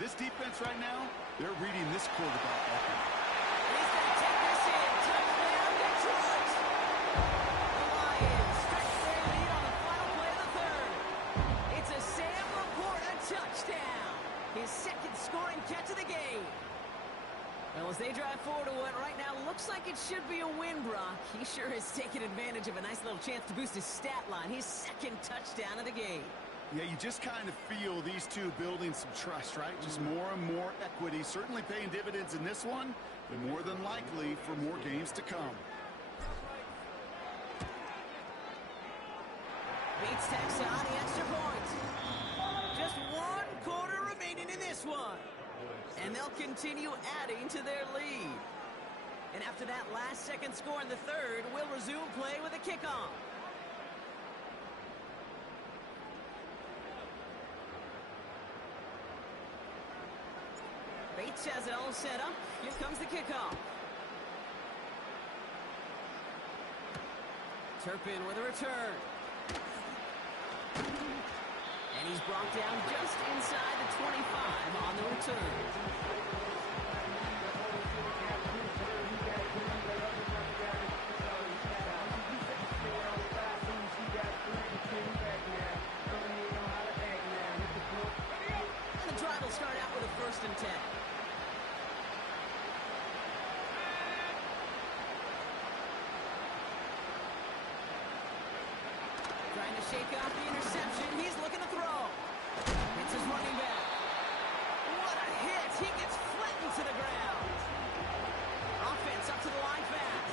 this defense right now, they're reading this quarterback open. He's going to take this in. Touchdown, Detroit. The Lions stretch their lead on the final play of the third. It's a Sam Laporta touchdown. His second scoring catch of the game. Well, as they drive forward to what right now looks like it should be a win, Brock, he sure has taken advantage of a nice little chance to boost his stat line. His second touchdown of the game. Yeah, you just kind of feel these two building some trust, right? Just more and more equity. Certainly paying dividends in this one, but more than likely for more games to come. Bates tacks on the extra point. Just 1 quarter remaining in this one. And they'll continue adding to their lead. And after that last-second score in the third, we'll resume play with a kickoff. Bates has it all set up. Here comes the kickoff. Turpin with a return. And he's brought down just inside the 25 on the return. And the drive will start out with a 1st and 10. Trying to shake off the interception. He's looking to throw. It's his running back. What a hit. He gets flattened to the ground. Offense up to the line fast.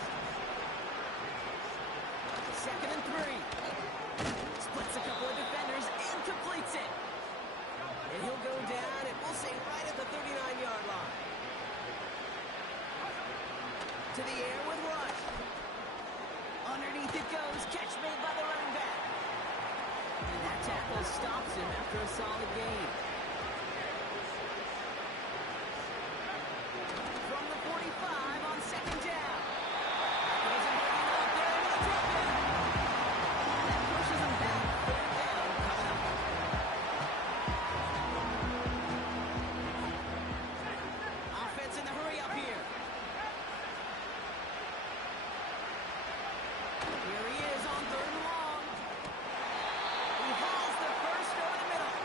2nd and 3. Splits a couple of defenders and completes it. And he'll go down, and we'll say right at the 39-yard line. To the air with Rush. Underneath it goes. Catch made by the running back. And that tackle stops him after a solid gain. From the 45 on 2nd down. Goes him breaking up there into the drop in. That pushes him back. 3rd down coming up. Offense in the hurry up here. Here he is on 3rd and long. He has the first over the middle.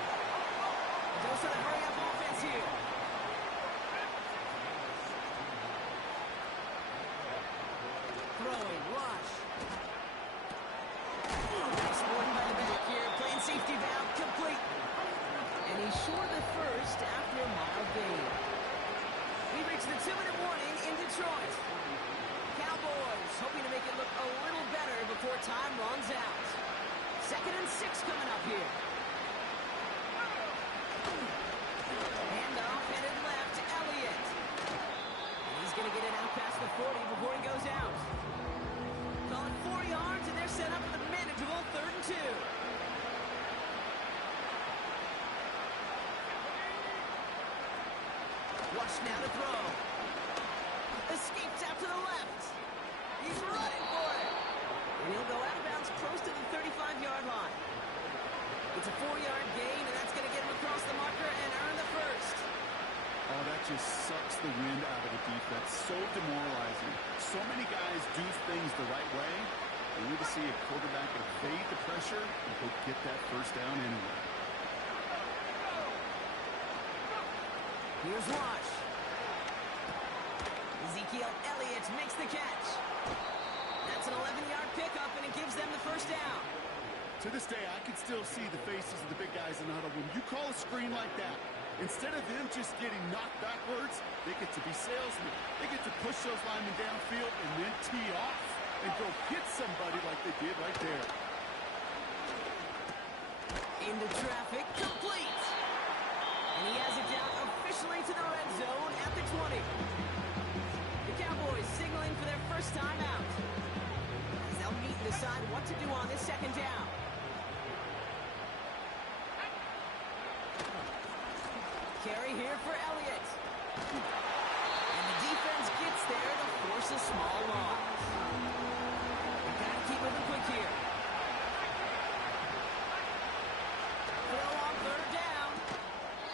Goes to the hurry-up offense here. Throwing, Rush. Nice work by the back here. Playing safety valve, complete. And he's short of the first after a mild gain. We reach the 2-minute warning in Detroit. Cowboys hoping to make it look a little better before time runs out. 2nd and 6 coming up here. Handoff headed left to Elliott. And he's going to get it out past the 40 before he goes out. Call it 4 yards, and they're set up for the manageable 3rd and 2. Rush now to throw. Escapes out to the left. He's running for it. And he'll go out of bounds close to the 35-yard line. It's a 4-yard gain, and that's going to get him across the marker and earn the first. Oh, that just sucks the wind out of the defense. So demoralizing. So many guys do things the right way. We need to see a quarterback evade the pressure and go get that first down anyway. Here's Rush. Ezekiel Elliott makes the catch. That's an 11-yard pickup, and it gives them the first down. To this day, I can still see the faces of the big guys in the huddle. When you call a screen like that, instead of them just getting knocked backwards, they get to be salesmen. They get to push those linemen downfield and then tee off and go hit somebody like they did right there. Into traffic, complete. And he has it down officially to the red zone at the 20. The Cowboys signaling for their first time out. As they'll meet and decide what to do on this 2nd down. Carry here for Elliott. And the defense gets there to force a small loss. We've got to keep moving quick here. Throw on 3rd down.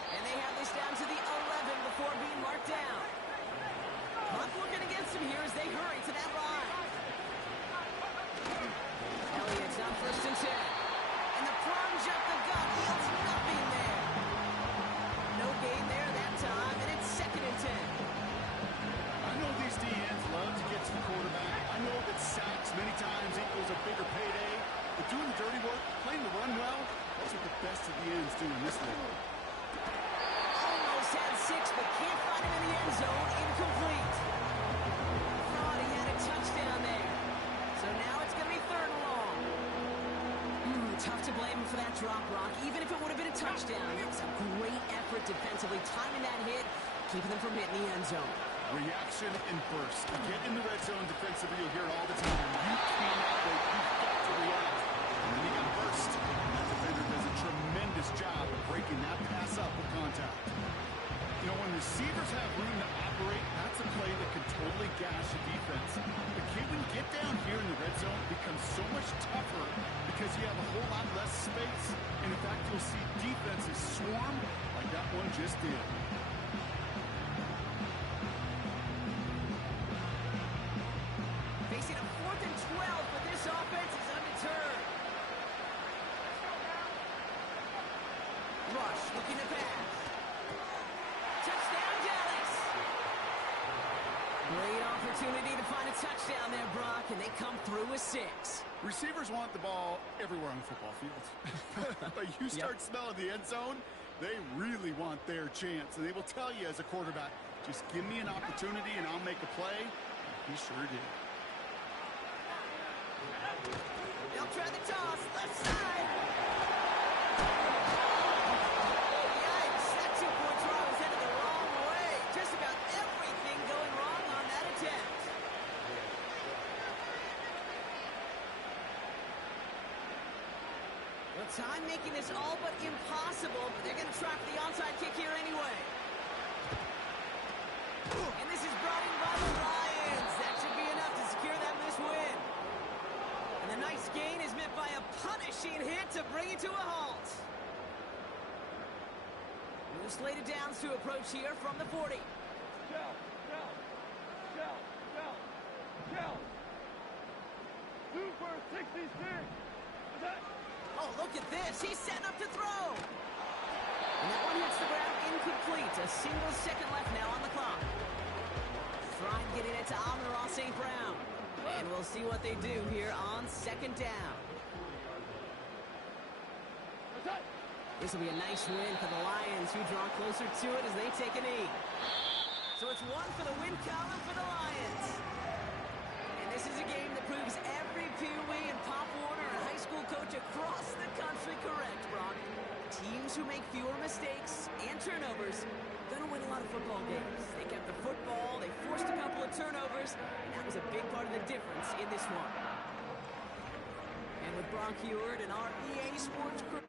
And they have this down to the but can't find him in the end zone. Incomplete. Thought he had a touchdown there. So now it's going to be 3rd and long. Tough to blame him for that drop, Brock, even if it would have been a touchdown. It was a great effort defensively, timing that hit, keeping them from hitting the end zone. Reaction and burst. To get in the red zone defensively, you'll hear it all the time. You cannot wait. You've got to react. And then you got burst. That defender does a tremendous job of breaking that pass up with contact. You know, when receivers have room to operate, that's a play that can totally gash a defense. But when you get down here in the red zone, it becomes so much tougher because you have a whole lot less space. And in fact, you'll see defenses swarm like that one just did. Facing a 4th and 12, but this offense is undeterred. Rush looking to pass. Touchdown, Dallas. Great opportunity to find a touchdown there, Brock, and they come through with 6. Receivers want the ball everywhere on the football field. But you start smelling the end zone, they really want their chance. And they will tell you as a quarterback, just give me an opportunity and I'll make a play. And he sure did. They'll try the toss, left side. Yikes, that 2-point draw was headed the wrong way. Just about everything going wrong on that attempt. Well, time making this all but impossible, but they're going to try for the onside kick here anyway. And this is brought in by the Lions. That should be enough to secure that missed win. And the nice gain is met by a punishing hit to bring it to a halt. New slated downs to approach here from the 40. Super 66. Oh, look at this. He's setting up to throw. And that one hits the ground incomplete. A single second left now on the clock. Trying getting it to Amon-Ra St. Brown. And we'll see what they do here on 2nd down. This will be a nice win for the Lions, who draw closer to it as they take a knee. So it's 1 for the win column for the Lions. And this is a game that proves every Pee Wee and Pop Warner and high school coach across the country correct, Brock. Teams who make fewer mistakes and turnovers gonna win a lot of football games. They kept the football, they forced a couple of turnovers, and that was a big part of the difference in this one. And with Brock Heward and our EA Sports crew.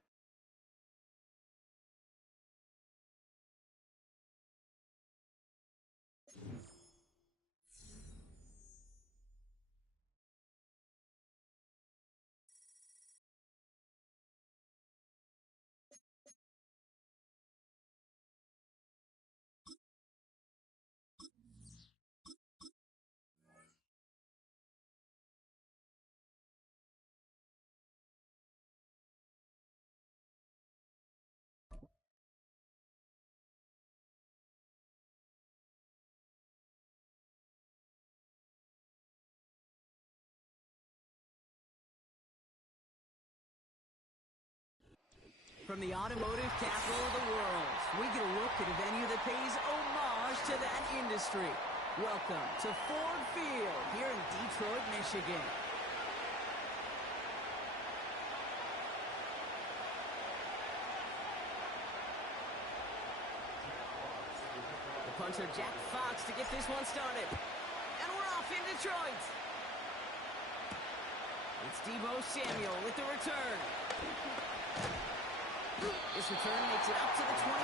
From the automotive capital of the world, we get a look at a venue that pays homage to that industry. Welcome to Ford Field here in Detroit, Michigan. The punter Jack Fox to get this one started. And we're off in Detroit. It's Deebo Samuel with the return. This return makes it up to the 25.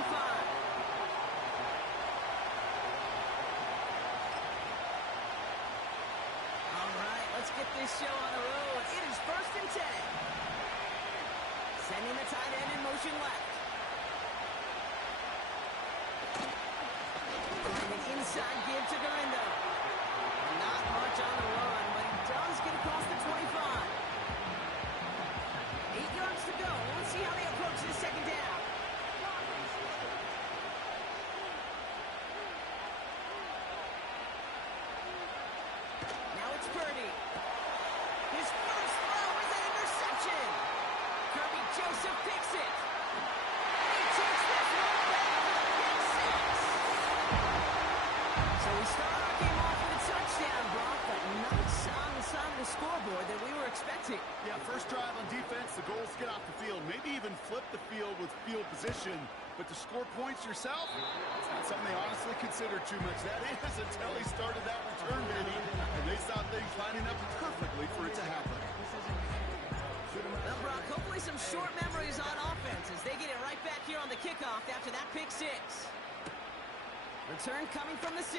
All right, let's get this show on the road. It is 1st and 10. Sending the tight end in motion left. And an inside give to Garindo. Not much on the run, but he does get across the 25. 8 yards to go. Let's see how they approach this 2nd down. Now it's Purdy. His first throw is an interception. Kirby Joseph picks it. So we start our game off with a touchdown, Brock, but not on the side of the scoreboard that we were expecting. Yeah, first drive on defense, the goal is get off the field. Maybe even flip the field with field position. But to score points yourself, it's not something they honestly consider too much. That is until he started that return, baby. And they saw things lining up perfectly for it to happen. Well, Brock, hopefully some short memories on offense as they get it right back here on the kickoff after that pick six. Return coming from the 6.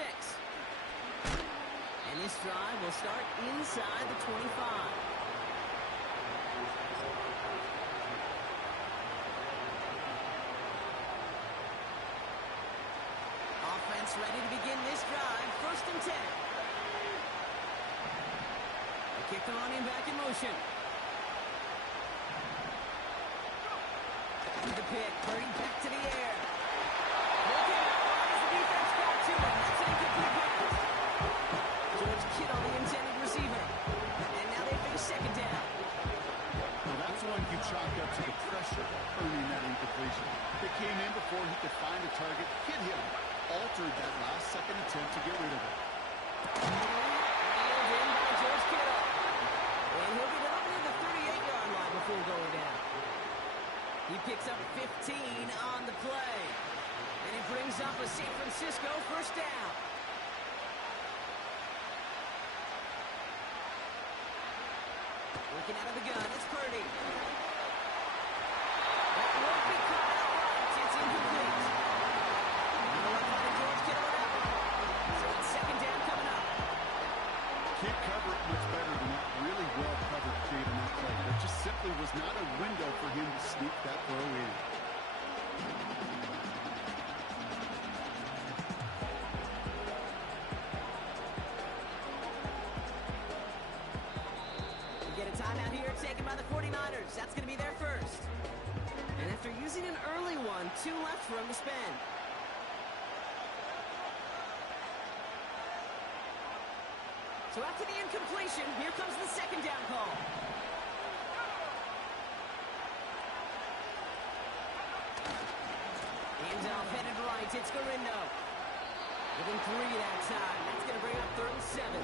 And this drive will start inside the 25. Offense ready to begin this drive. First and 10. They kick the running back in motion. The pick, Purdy back to the air. Look out, as the defense got to him. That's an incomplete pass. George Kittle, the intended receiver. And now they face second down. Well, that's one you chalk up to the pressure earning that incompletion. They came in before he could find a target, hit him, altered that last second attempt to get rid of it. Nailed in by George Kittle. And he'll get it up near the 38-yard line before going down. He picks up 15 on the play. And it brings up a San Francisco first down. Working out of the gun, it's Purdy. That won't be caught outright. It's incomplete. No one finding George Kittle with that one. So it's second down coming up. Can't cover it much better than that really well covered kid in that play. There just simply was not a window for him to sneak that throw in. We get a timeout here taken by the 49ers. That's going to be their first. And after using an early one, 2 left for him to spend. So after the incompletion, here comes the second down call. Handoff headed right. It's Garindo. Within 3 that time. That's going to bring up 3rd and 7.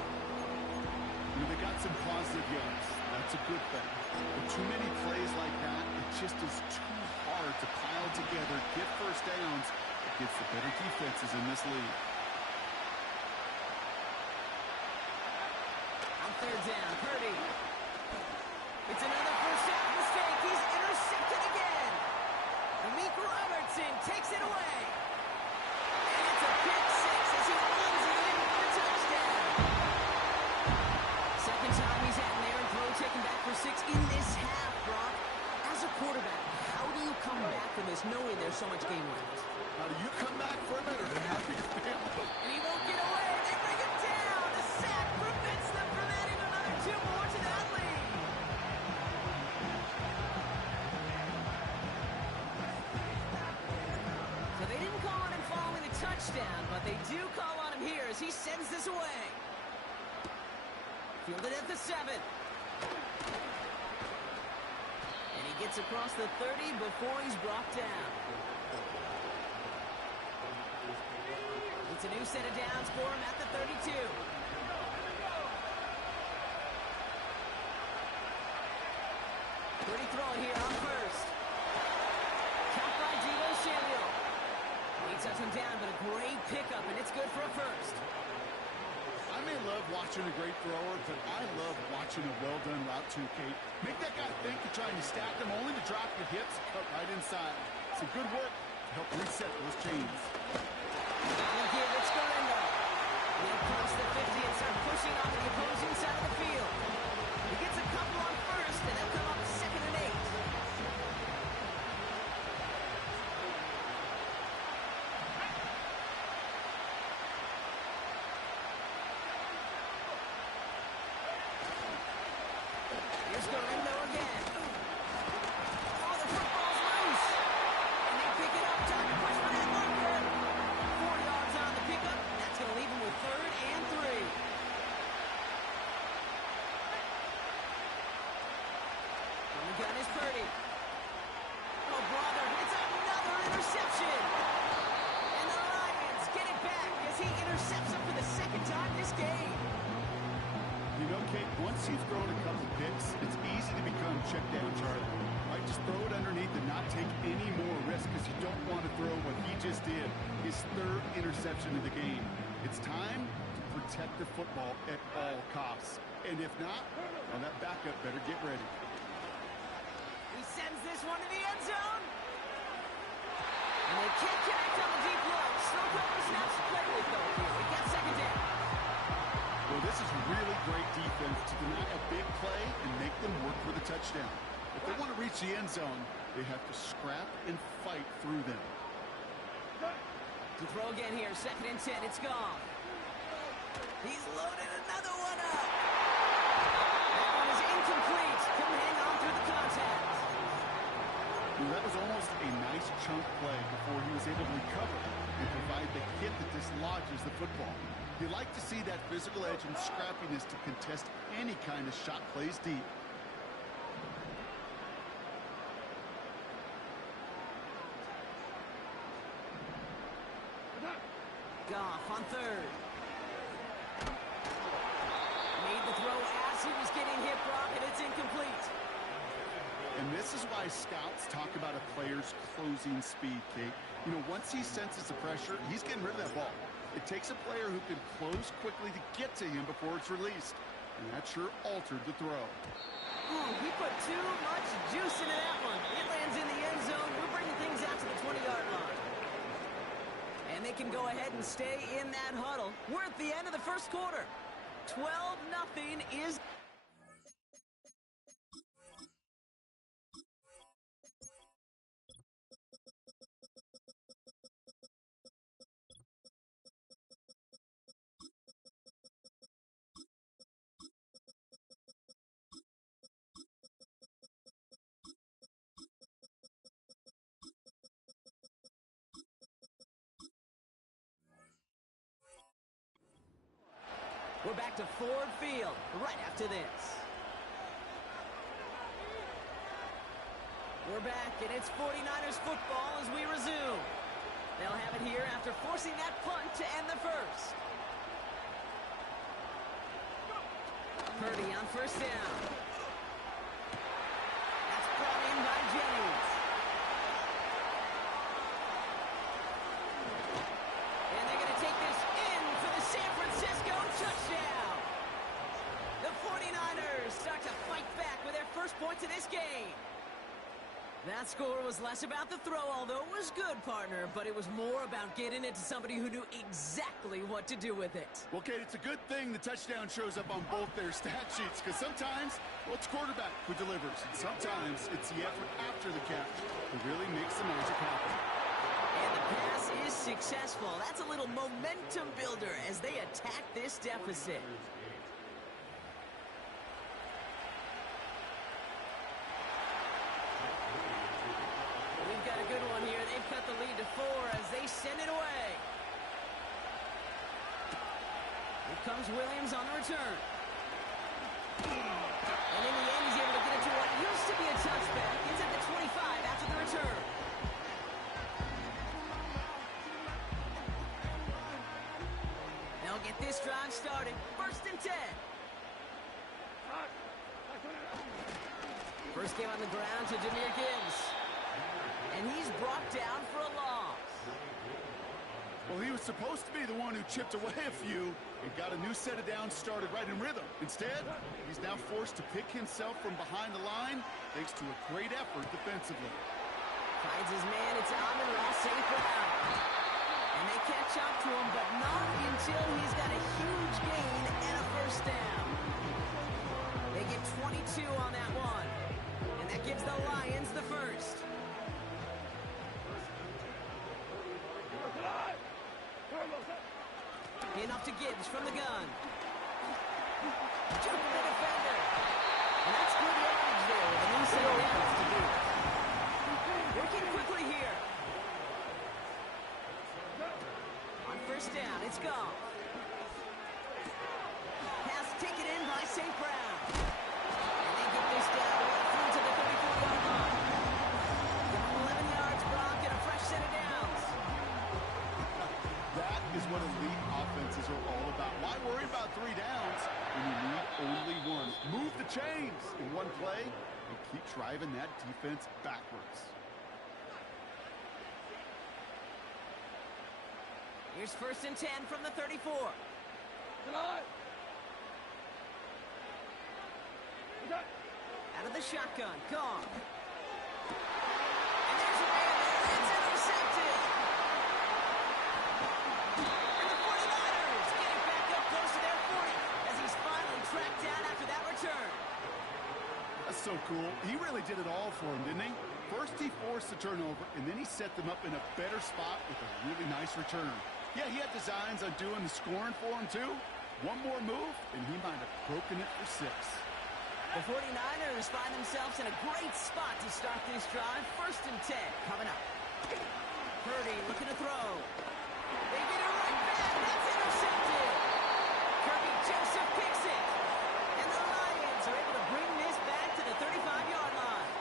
They got some positive yards. That's a good thing. But too many plays like that, it just is too hard to pile together, get first downs against the better defenses in this league. On 3rd down, Purdy. It's another first down mistake. He's intercepted again. Amik Robertson takes it away. And it's a pick six as he runs it in for a touchdown. Second time he's had an errant throw taken back for 6 in this half, Brock. As a quarterback, how do you come back from this knowing there's so much game left? How do you come back from it or how do you fail? And he won't get away. They bring him down. The sack prevents them from adding another 2 more to that lead. So they didn't call on him following the touchdown, but they do call on him here as he sends this away. Fielded at the 7. And he gets across the 30 before he's brought down. It's a new set of downs for him at the 32. Pretty throw here on first. Caught by Deebo Samuel. He tucks him down, but a great pickup, and it's good for a first. I may love watching a great thrower, but I love watching a well-done route too, Kate. Make that guy think you're trying to stack him only to drop your hips, cut right inside. Some good work to help reset those chains. And give it's Garindo. He'll cross the 50 and start pushing on the opposing side of the field. He gets a couple on first, and they'll come up 2nd and 8. Here's Garindo again. Oh, the football's loose. And they pick it up, trying to push for that marker. Okay, once you've thrown a couple picks, it's easy to become check down Charlie. Right, just throw it underneath and not take any more risk because you don't want to throw what he just did, his third interception of the game. It's time to protect the football at all costs. And if not, well, that backup better get ready. He sends this one to the end zone. And they can't connect on the deep look. Still couple snaps to play with, though. Here we got second down. Well, this is really great defense to deny a big play and make them work for the touchdown. If they want to reach the end zone, they have to scrap and fight through them. To throw again here, 2nd and 10, it's gone. He's loaded another one up. That one is incomplete. Couldn't hang on through the contact. Well, that was almost a nice chunk play before he was able to recover and provide the hit that dislodges the football. You like to see that physical edge and scrappiness to contest any kind of shot plays deep. Goff on 3rd. Made the throw as he was getting hit, Brock, and it's incomplete. And this is why scouts talk about a player's closing speed, Kate. You know, once he senses the pressure, he's getting rid of that ball. It takes a player who can close quickly to get to him before it's released. And that sure altered the throw. He put too much juice into that one. It lands in the end zone. We're bringing things out to the 20-yard line. And they can go ahead and stay in that huddle. We're at the end of the first quarter. 12-0 is... We're back to Ford Field right after this. We're back, and it's 49ers football as we resume. They'll have it here after forcing that punt to end the first. Purdy on 1st down. That's brought in by Jennings. And they're going to take this in for the San Francisco touchdown. The 49ers start to fight back with their first points of this game. That score was less about the throw, although it was good, partner, but it was more about getting it to somebody who knew exactly what to do with it. Well, Kate, it's a good thing the touchdown shows up on both their stat sheets, because sometimes, well, it's quarterback who delivers, and sometimes it's the effort after the catch that really makes the magic happen. And the pass is successful. That's a little momentum builder as they attack this deficit. We've got a good one here. They've cut the lead to 4 as they send it away. Here comes Williams on the return. And in the end, he's able to get it to what used to be a touchback. It's at the 25 after the return. They'll get this drive started. 1st and 10. First game on the ground to Jahmyr Gibbs. And he's brought down for a loss. Well, he was supposed to be the one who chipped away a few and got a new set of downs started right in rhythm. Instead, he's now forced to pick himself from behind the line thanks to a great effort defensively. Finds his man, it's Amon-Ra St. Brown. And they catch up to him, but not until he's got a huge gain and a 1st down. They get 22 on that one. And that gives the Lions the first. Enough to Gibbs from the gun. Juke the defender. And that's good yardage there with a new set of downs to do. Working quickly here. On 1st down, it's gone. Pass taken in by St. Brown. And they get this down right through to the 34-yard line. 11 yards, Brock, and a fresh set of downs. That is what elite offense defenses are all about. Why worry about 3 downs when you need only 1? Move the chains in one play and keep driving that defense backwards. Here's 1st and 10 from the 34. Out of the shotgun, gone. And there's a man there. It's intercepted. And the 49ers getting back up close to their 40 as he's finally tracked down after that return. That's so cool. He really did it all for him, didn't he? First he forced the turnover, and then he set them up in a better spot with a really nice return. Yeah, he had designs on doing the scoring for him, too. One more move, and he might have broken it for 6. The 49ers find themselves in a great spot to start this drive. 1st and 10 coming up. Purdy looking to throw. They get it right back. That's intercepted. Kirby Joseph picks it. And the Lions are able to bring this back to the 35-yard line.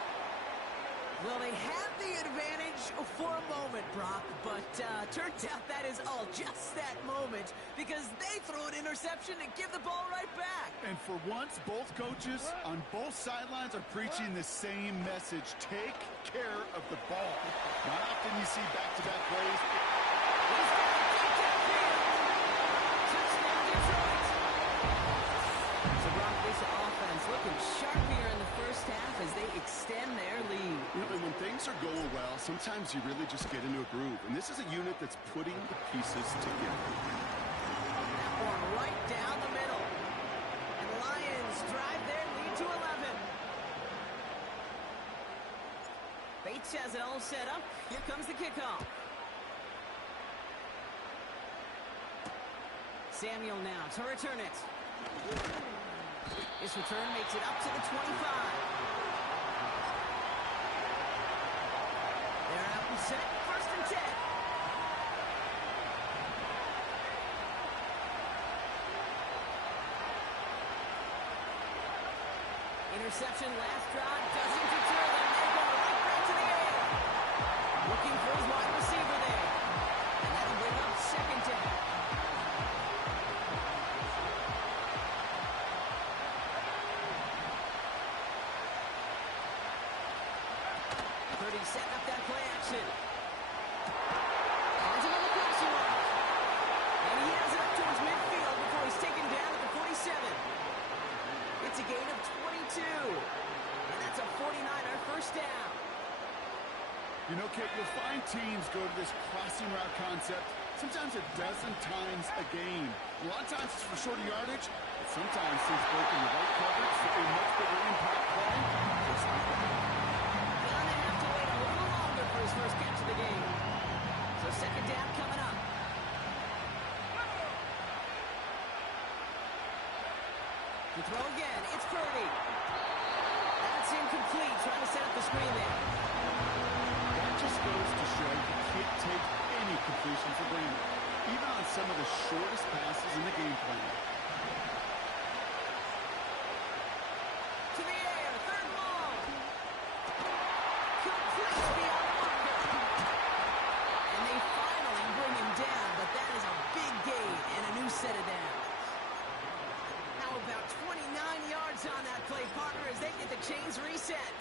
Well, they had the advantage for a moment, Brock, but turns out that is all just that moment because they throw an interception and give the ball right back. And for once, both coaches on both sidelines are preaching the same message. Take care of the ball. Not often you see back-to-back plays. He's got it deep downfield. Touchdown, Detroit. So, Brock, this offense looking sharp here in the first half as they extend their lead. You know, and when things are going well, sometimes you really just get into a groove. And this is a unit that's putting the pieces together. That one right down the middle. And the Lions drive their lead to 11. Bates has it all set up. Here comes the kickoff. Samuel now to return it. This return makes it up to the 25. They're out and set. 1st and 10. Interception last drive doesn't deter them. They go right back to the air. Looking for his wide receiver there. And that'll bring up 2nd down. Purdy setting up that play action. Finds him on the crossing line. And he has it up towards midfield before he's taken down at the 47. It's a gain of 22. And that's a 49er 1st down. You know, Kip, you'll find teams go to this crossing route concept sometimes a dozen times a game. A lot of times it's for shorter yardage, but sometimes things break in the right coverage for a much bigger impact play. Just like that. Gonna have to wait a little longer for his first catch of the game. So 2nd down coming up. To throw again, it's Purdy. That's incomplete, trying to set up the screen there. That just goes to show you can't take any completion for granted, even on some of the shortest passes in the game plan. To the air, 3rd and long. Complete beyond the marker. And they finally bring him down, but that is a big gain and a new set of downs. How about 29 yards on that play, partner, as they get the chains reset.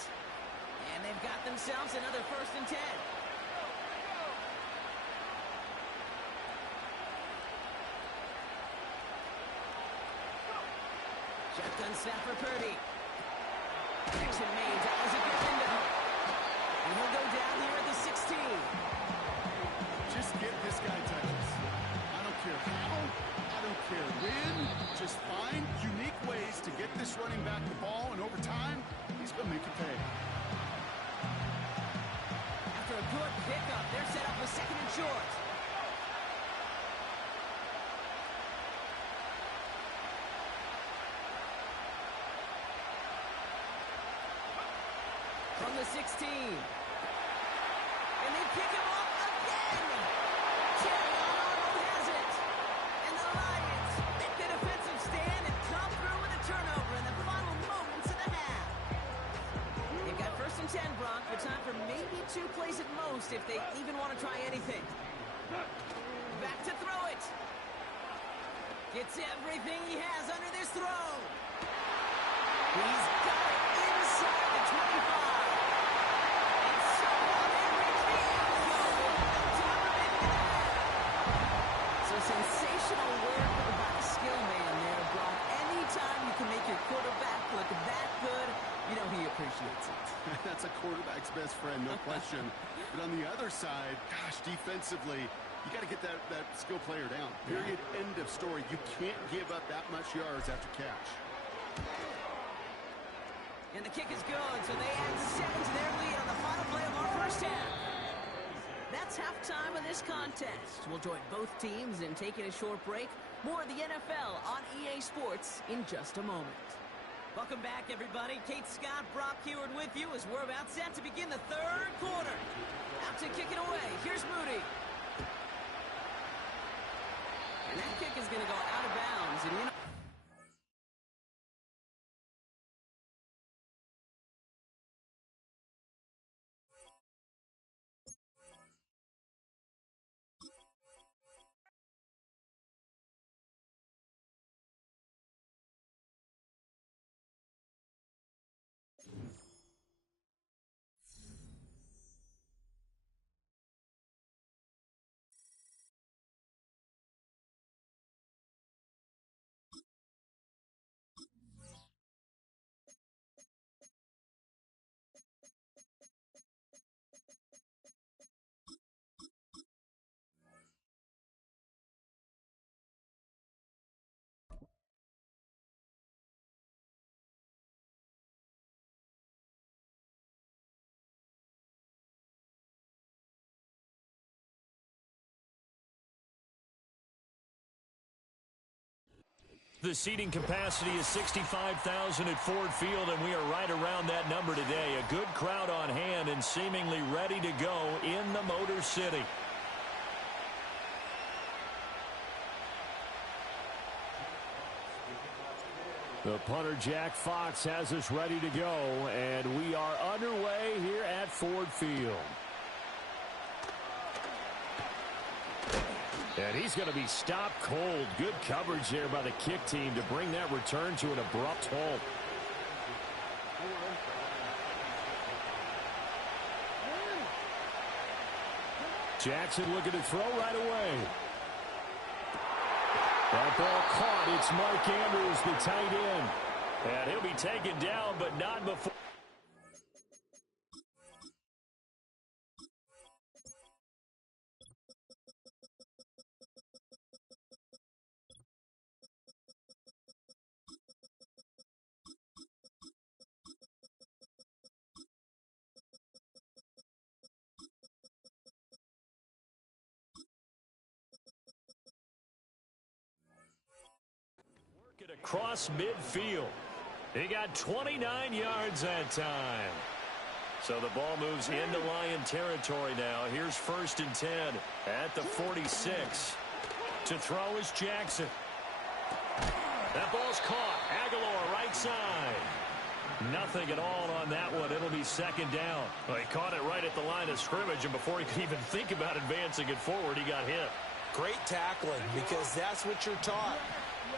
And they've got themselves another 1st and 10. Shotgun snap for Purdy. Connection made to Isaac Orlando. And he'll go down here at the 16. Just get this guy touches. I don't care how, I don't care when. Just find unique ways to get this running back the ball, and over time, he's going to make it pay. After a good pickup, they're set up with 2nd and short. From the 16. And they pick him up again. Terry Arnold has it. And the Lions make the defensive stand and come through with a turnover in the final moments of the half. They've got 1st and 10, Brock, but time for maybe 2 plays at most if they even want to try anything. Back to throw it. Gets everything he has under this throw. He's got it inside the 25. And somehow they reach the end zone with no time remaining in the half. So sensational work by the skill man there, Brock. Anytime you can make your quarterback look that good, you know he appreciates it. That's a quarterback's best friend, no question. But on the other side, gosh, defensively, you got to get that skill player down. Period. End of story. You can't give up that much yards after catch. And the kick is good, so they add 7 to their lead on the final play of our first half. That's halftime of this contest. We'll join both teams in taking a short break. More of the NFL on EA Sports in just a moment. Welcome back, everybody. Kate Scott, Brock Heward with you as we're about set to begin the third quarter. Out to kick it away. Here's Moody. And that kick is going to go out of bounds. And you know, The seating capacity is 65,000 at Ford Field, and we are right around that number today. A good crowd on hand and seemingly ready to go in the Motor City. The punter, Jack Fox, has us ready to go, and we are underway here at Ford Field. And he's going to be stopped cold. Good coverage there by the kick team to bring that return to an abrupt halt. Jackson looking to throw right away. That ball caught. It's Mark Andrews, the tight end. And he'll be taken down, but not before. Across midfield. He got 29 yards that time. So the ball moves into Lion territory now. Here's 1st and 10 at the 46. To throw is Jackson. That ball's caught. Aguilar right side. Nothing at all on that one. It'll be 2nd down. Well, he caught it right at the line of scrimmage, and before he could even think about advancing it forward, he got hit. Great tackling, because that's what you're taught.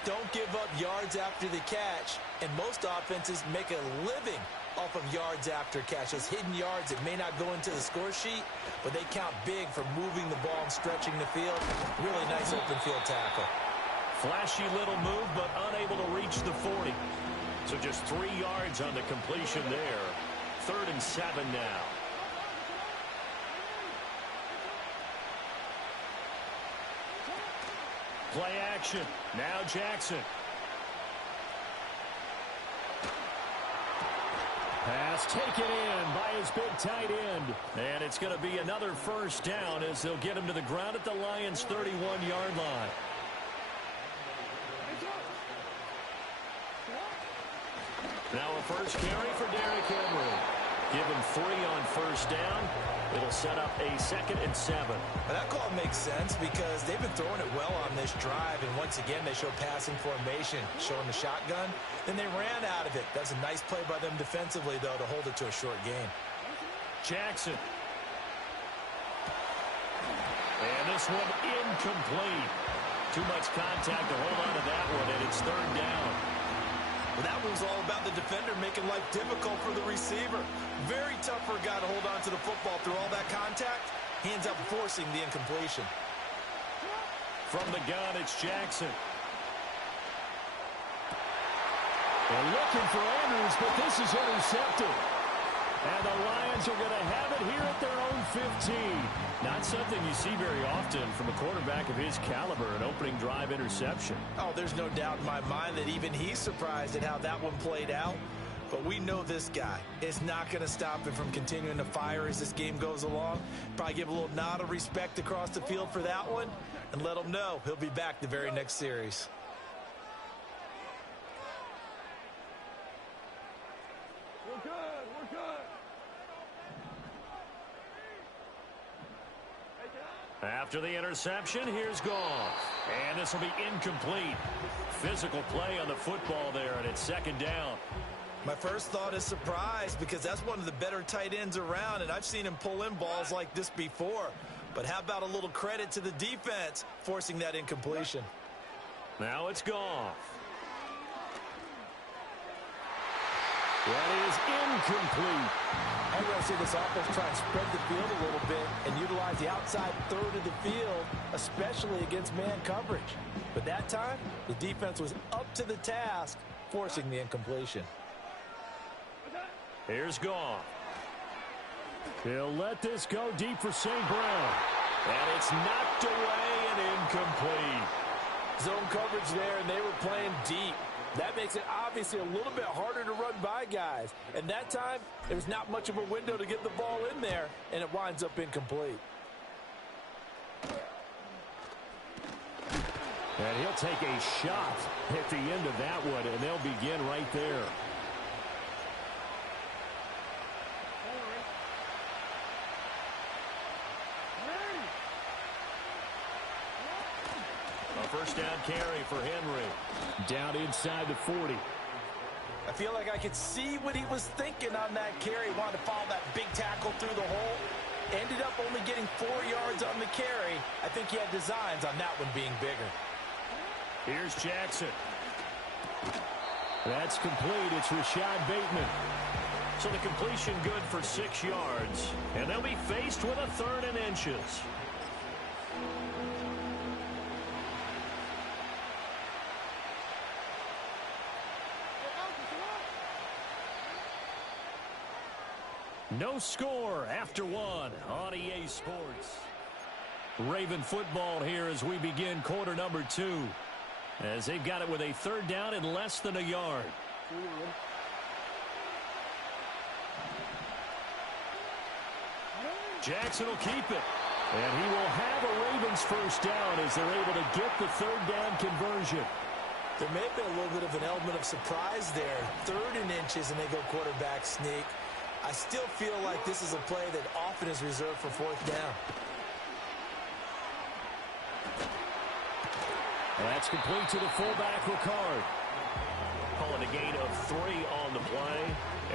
Don't give up yards after the catch, and most offenses make a living off of yards after catch. Those hidden yards that may not go into the score sheet, but they count big for moving the ball and stretching the field. Really nice open field tackle. Flashy little move, but unable to reach the 40. So just 3 yards on the completion there. 3rd and 7 now. Play action. Now Jackson. Pass taken in by his big tight end. And it's going to be another 1st down as they'll get him to the ground at the Lions' 31-yard line. Now a first carry for Derrick Henry. Give him 3 on 1st down. It'll set up a 2nd and 7. Well, that call makes sense because they've been throwing it well on this drive, and once again they show passing formation, showing the shotgun. Then they ran out of it. That's a nice play by them defensively, though, to hold it to a short gain. Jackson. And this one incomplete. Too much contact to hold on to that one, and it's third down. Well, that was all about the defender making life difficult for the receiver. Very tough for a guy to hold on to the football through all that contact. Hands up, forcing the incompletion. From the gun, it's Jackson. They're looking for Andrews, but this is intercepted. And the Lions are going to have it here at their own 15. Not something you see very often from a quarterback of his caliber, an opening drive interception. Oh, there's no doubt in my mind that even he's surprised at how that one played out. But we know this guy is not going to stop him from continuing to fire as this game goes along. Probably give a little nod of respect across the field for that one and let him know he'll be back the very next series. We're good. We're good. After the interception, here's Goff. And this will be incomplete. Physical play on the football there, and it's second down. My first thought is surprise because that's one of the better tight ends around, and I've seen him pull in balls like this before. But how about a little credit to the defense forcing that incompletion? Now it's Goff. That is incomplete. I'm going to see this offense try and spread the field a little bit and utilize the outside third of the field, especially against man coverage. But that time, the defense was up to the task, forcing the incompletion. Here's Goff. He'll let this go deep for St. Brown. And it's knocked away and incomplete. Zone coverage there, and they were playing deep. That makes it obviously a little bit harder to run by guys. And that time, there was not much of a window to get the ball in there, and it winds up incomplete. And he'll take a shot at the end of that one, and they'll begin right there. A first down carry for Henry. Down inside the 40. I feel like I could see what he was thinking on that carry. Wanted to follow that big tackle through the hole. Ended up only getting 4 yards on the carry. I think he had designs on that one being bigger. Here's Jackson. That's complete. It's Rashad Bateman. So the completion good for 6 yards. And they'll be faced with a third and inches. No score after one on EA Sports. Raven football here as we begin quarter number 2. As they've got it with a third down and less than a yard. Jackson will keep it. And he will have a Ravens first down as they're able to get the third down conversion. There may have been a little bit of an element of surprise there. 3rd and inches, and they go quarterback sneak. I still feel like this is a play that often is reserved for 4th down. That's complete to the fullback, Ricard. Calling a gain of 3 on the play,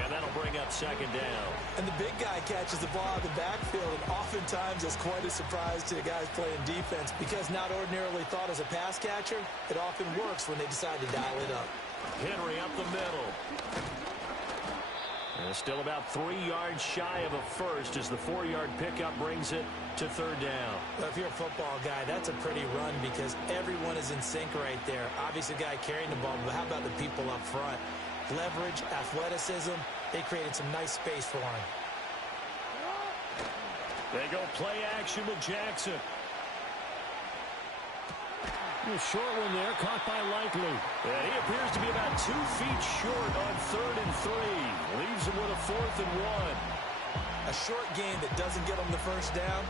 and that'll bring up second down. And the big guy catches the ball out of the backfield, and oftentimes it's quite a surprise to the guys playing defense because not ordinarily thought as a pass catcher, it often works when they decide to dial it up. Henry up the middle. And still about 3 yards shy of a first as the 4-yard pickup brings it to third down. Well, if you're a football guy, that's a pretty run because everyone is in sync right there. Obviously, the guy carrying the ball, but how about the people up front? Leverage, athleticism, they created some nice space for him. They go play action with Jackson. A short one there, caught by Likely. And he appears to be about 2 feet short on 3rd and 3. Leaves him with a 4th and 1. A short game that doesn't get them the first down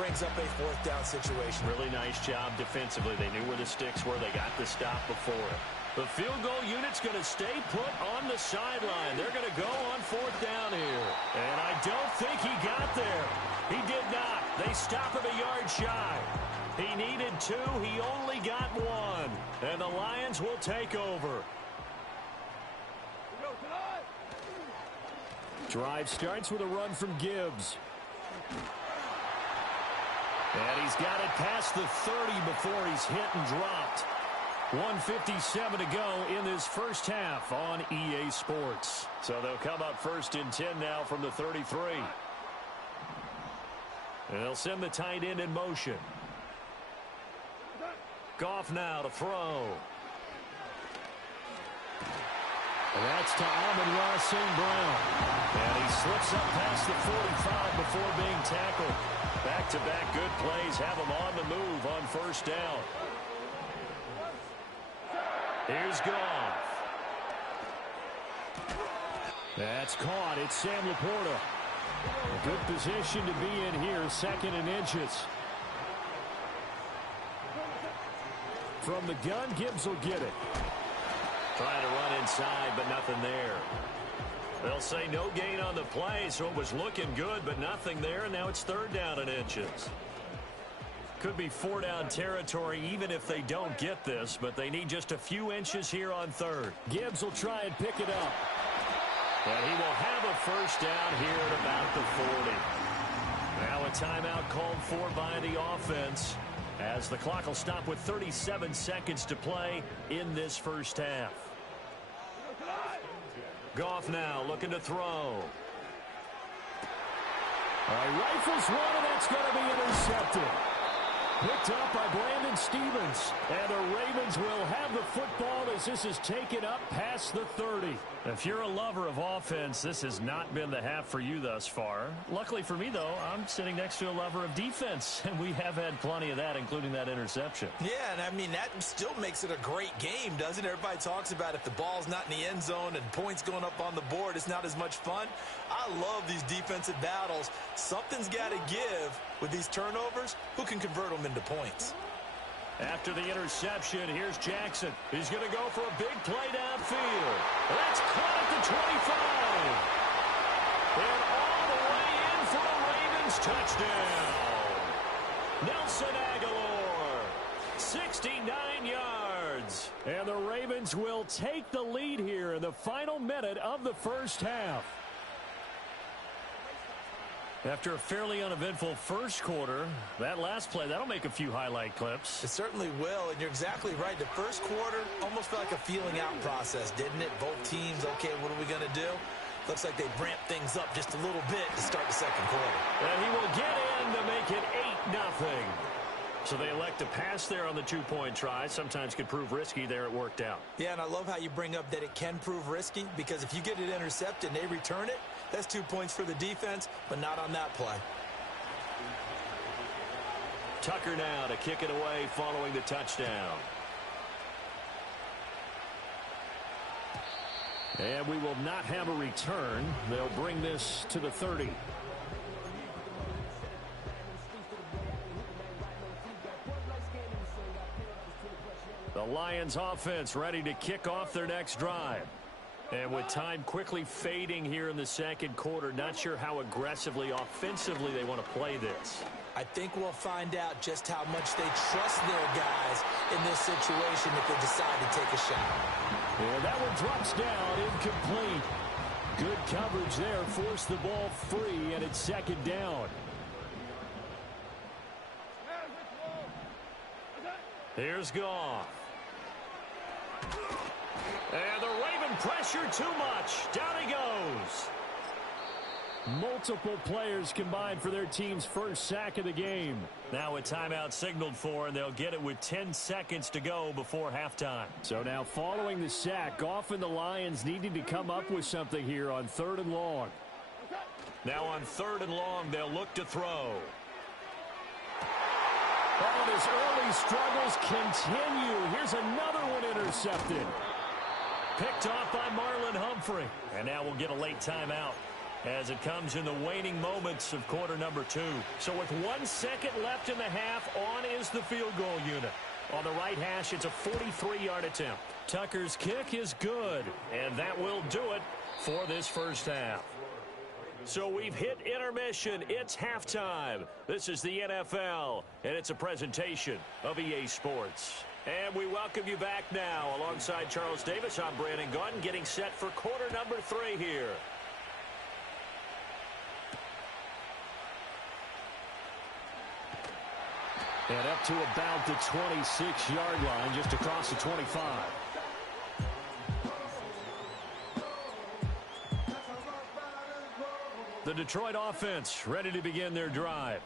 brings up a 4th down situation. Really nice job defensively. They knew where the sticks were. They got the stop before it. The field goal unit's going to stay put on the sideline. They're going to go on 4th down here. And I don't think he got there. He did not. They stop him a yard shy. He needed 2. He only got 1. And the Lions will take over. Drive starts with a run from Gibbs. And he's got it past the 30 before he's hit and dropped. 1:57 to go in this first half on EA Sports. So they'll come up first and 10 now from the 33. And they'll send the tight end in motion. Goff now to throw. And that's to Amon-Ra St. Brown. And he slips up past the 45 before being tackled. Back-to-back good plays have him on the move on first down. Here's Goff. That's caught. It's Sam Laporta. A good position to be in here, 2nd and inches. From the gun, Gibbs will get it. Trying to run inside, but nothing there. They'll say no gain on the play, so it was looking good, but nothing there, and now it's 3rd down and inches. Could be 4-down territory even if they don't get this, but they need just a few inches here on 3rd. Gibbs will try and pick it up. And he will have a first down here at about the 40. Now a timeout called for by the offense, as the clock will stop with 37 seconds to play in this first half. Goff now looking to throw. Rifles one, and that's going to be intercepted. Picked up by Brandon Stevens. And the Ravens will have the football as this is taken up past the 30. If you're a lover of offense, this has not been the half for you thus far. Luckily for me, though, I'm sitting next to a lover of defense, and we have had plenty of that, including that interception. Yeah, and I mean, that still makes it a great game, doesn't it? Everybody talks about if the ball's not in the end zone and points going up on the board, it's not as much fun. I love these defensive battles. Something's got to give with these turnovers. Who can convert them into points? After the interception, here's Jackson. He's going to go for a big play downfield. That's caught at the 25. And all the way in for a Ravens touchdown. Nelson Aguilar, 69 yards. And the Ravens will take the lead here in the final minute of the first half. After a fairly uneventful first quarter, that last play, that'll make a few highlight clips. It certainly will, and you're exactly right. The first quarter almost felt like a feeling out process, didn't it? Both teams, okay, what are we going to do? Looks like they ramped things up just a little bit to start the second quarter. And he will get in to make it 8-0. So they elect to pass there on the two-point try. Sometimes could prove risky. There it worked out. Yeah, and I love how you bring up that it can prove risky, because if you get it intercepted and they return it, that's 2 points for the defense, but not on that play. Tucker now to kick it away following the touchdown. And we will not have a return. They'll bring this to the 30. The Lions offense ready to kick off their next drive. And with time quickly fading here in the second quarter, not sure how aggressively, offensively they want to play this. I think we'll find out just how much they trust their guys in this situation if they decide to take a shot. And that one drops down, incomplete. Good coverage there, forced the ball free, and it's 2nd down. Here's Goff. And the Raven pressure too much. Down he goes. Multiple players combined for their team's first sack of the game. Now a timeout signaled for, and they'll get it with 10 seconds to go before halftime. So now following the sack, Goff and the Lions needing to come up with something here on 3rd and long. Now on 3rd and long, they'll look to throw. Oh, his early struggles continue. Here's another one intercepted. Picked off by Marlon Humphrey. And now we'll get a late timeout as it comes in the waning moments of quarter number 2. So with 1 second left in the half, on is the field goal unit. On the right hash, it's a 43-yard attempt. Tucker's kick is good, and that will do it for this first half. So we've hit intermission. It's halftime. This is the NFL, and it's a presentation of EA Sports. And we welcome you back now. Alongside Charles Davis, I'm Brandon Gunn, getting set for quarter number 3 here. And up to about the 26-yard line, just across the 25. The Detroit offense ready to begin their drive.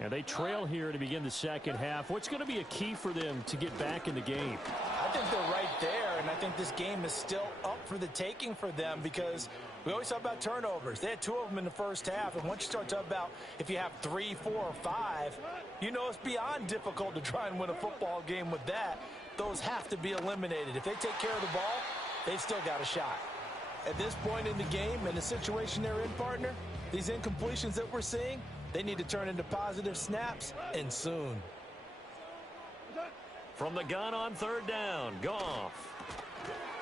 And they trail here to begin the second half. What's going to be a key for them to get back in the game? I think they're right there, and I think this game is still up for the taking for them because we always talk about turnovers. They had 2 of them in the first half, and once you start talking about if you have 3, 4, or 5, you know it's beyond difficult to try and win a football game with that. Those have to be eliminated. If they take care of the ball, they've still got a shot. At this point in the game and the situation they're in, partner, these incompletions that we're seeing, they need to turn into positive snaps, and soon. From the gun on third down, Goff.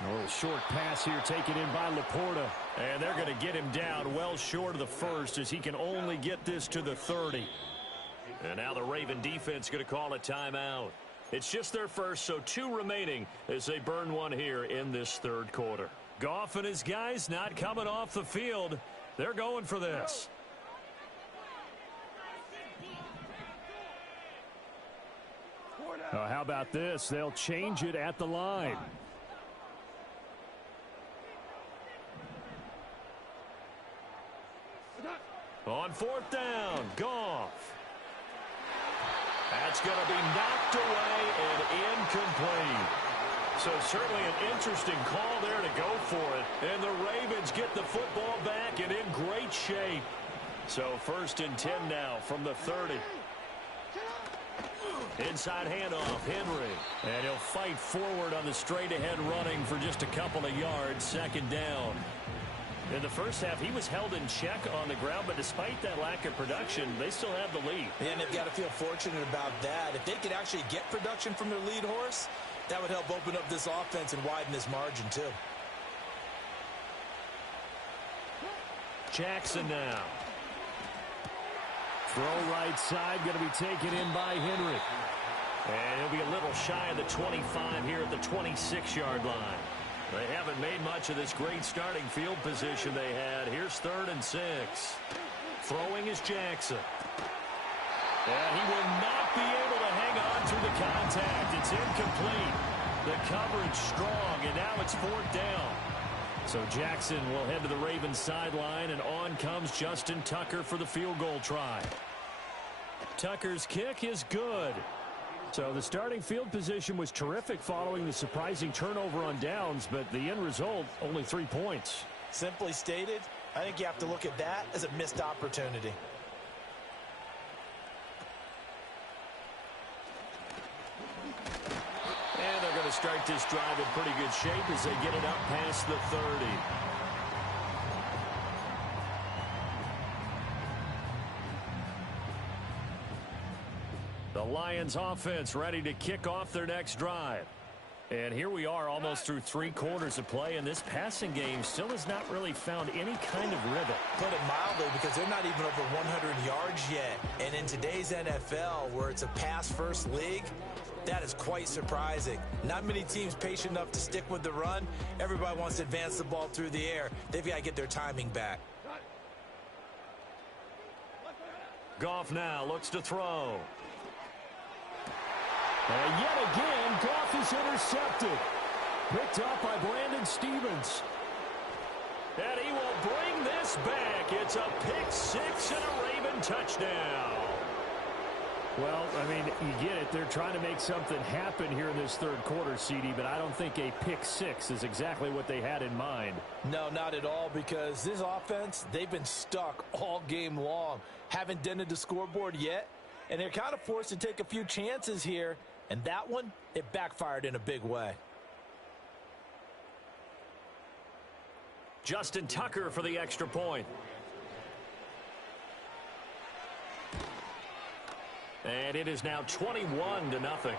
A little short pass here taken in by Laporta. And they're going to get him down well short of the first as he can only get this to the 30. And now the Raven defense going to call a timeout. It's just their first, so 2 remaining as they burn one here in this third quarter. Goff and his guys not coming off the field. They're going for this. How about this? They'll change it at the line. On fourth down, Goff. That's going to be knocked away and incomplete. So certainly an interesting call there to go for it. And the Ravens get the football back and in great shape. So 1st and 10 now from the 30. Inside handoff, Henry. And he'll fight forward on the straight-ahead running for just a couple of yards, 2nd down. In the first half, he was held in check on the ground, but despite that lack of production, they still have the lead. And they've got to feel fortunate about that. If they could actually get production from their lead horse, that would help open up this offense and widen this margin, too. Jackson now. Throw right side, going to be taken in by Henry. And he'll be a little shy of the 25 here at the 26-yard line. They haven't made much of this great starting field position they had. Here's 3rd and 6. Throwing is Jackson. And he will not be able to hang on through the contact. It's incomplete. The coverage strong, and now it's 4th down. So Jackson will head to the Ravens sideline, and on comes Justin Tucker for the field goal try. Tucker's kick is good. So the starting field position was terrific following the surprising turnover on downs, but the end result, only 3 points. Simply stated, I think you have to look at that as a missed opportunity. And they're going to start this drive in pretty good shape as they get it up past the 30. The Lions offense ready to kick off their next drive. And here we are almost through 3 quarters of play, and this passing game still has not really found any kind of rhythm. Put it mildly, because they're not even over 100 yards yet. And in today's NFL, where it's a pass-first league, that is quite surprising. Not many teams patient enough to stick with the run. Everybody wants to advance the ball through the air. They've got to get their timing back. Goff now looks to throw. And yet again, Goff is intercepted. Picked up by Brandon Stevens. And he will bring this back. It's a pick-6 and a Raven touchdown. Well, I mean, you get it. They're trying to make something happen here in this third quarter, CD, but I don't think a pick-6 is exactly what they had in mind. No, not at all, because this offense, they've been stuck all game long. Haven't dented the scoreboard yet, and they're kind of forced to take a few chances here, and that one, it backfired in a big way. Justin Tucker for the extra point. And it is now 21-0.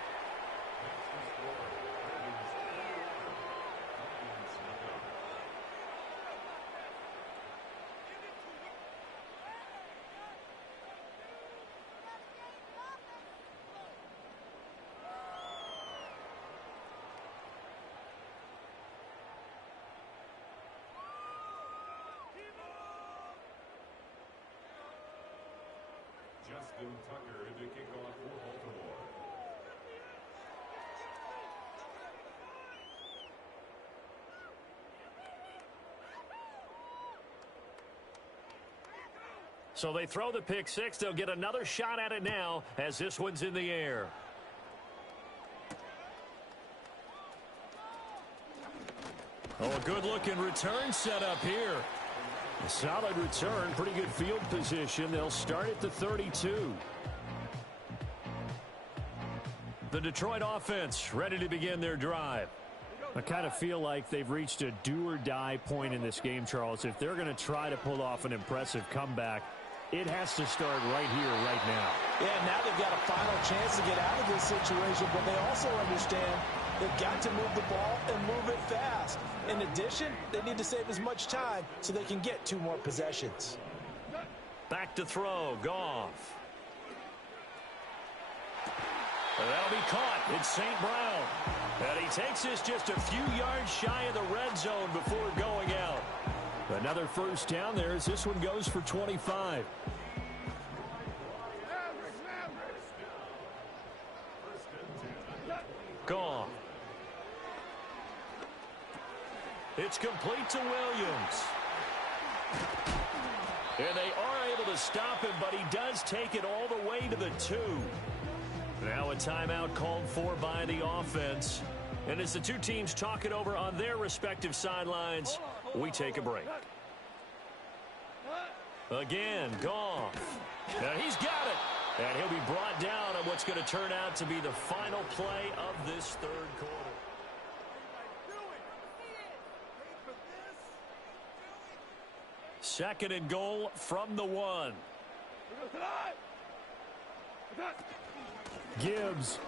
Justin Tucker to kick off for Baltimore. So they throw the pick six. They'll get another shot at it now as this one's in the air. Oh, a good-looking return set up here. A solid return, pretty good field position. They'll start at the 32. The Detroit offense ready to begin their drive. I kind of feel like they've reached a do-or-die point in this game, Charles. If they're going to try to pull off an impressive comeback, it has to start right here, right now. Yeah, now they've got a final chance to get out of this situation, but they also understand they've got to move the ball and move it fast. In addition, they need to save as much time so they can get 2 more possessions. Back to throw, Goff. And that'll be caught. It's St. Brown. And he takes this just a few yards shy of the red zone before going out. Another first down there as this one goes for 25. Goff. It's complete to Williams. And they are able to stop him, but he does take it all the way to the 2. Now a timeout called for by the offense. And as the two teams talk it over on their respective sidelines, we take a break. Again, Goff. Now he's got it. And he'll be brought down on what's going to turn out to be the final play of this third quarter. Second and goal from the 1. Gibbs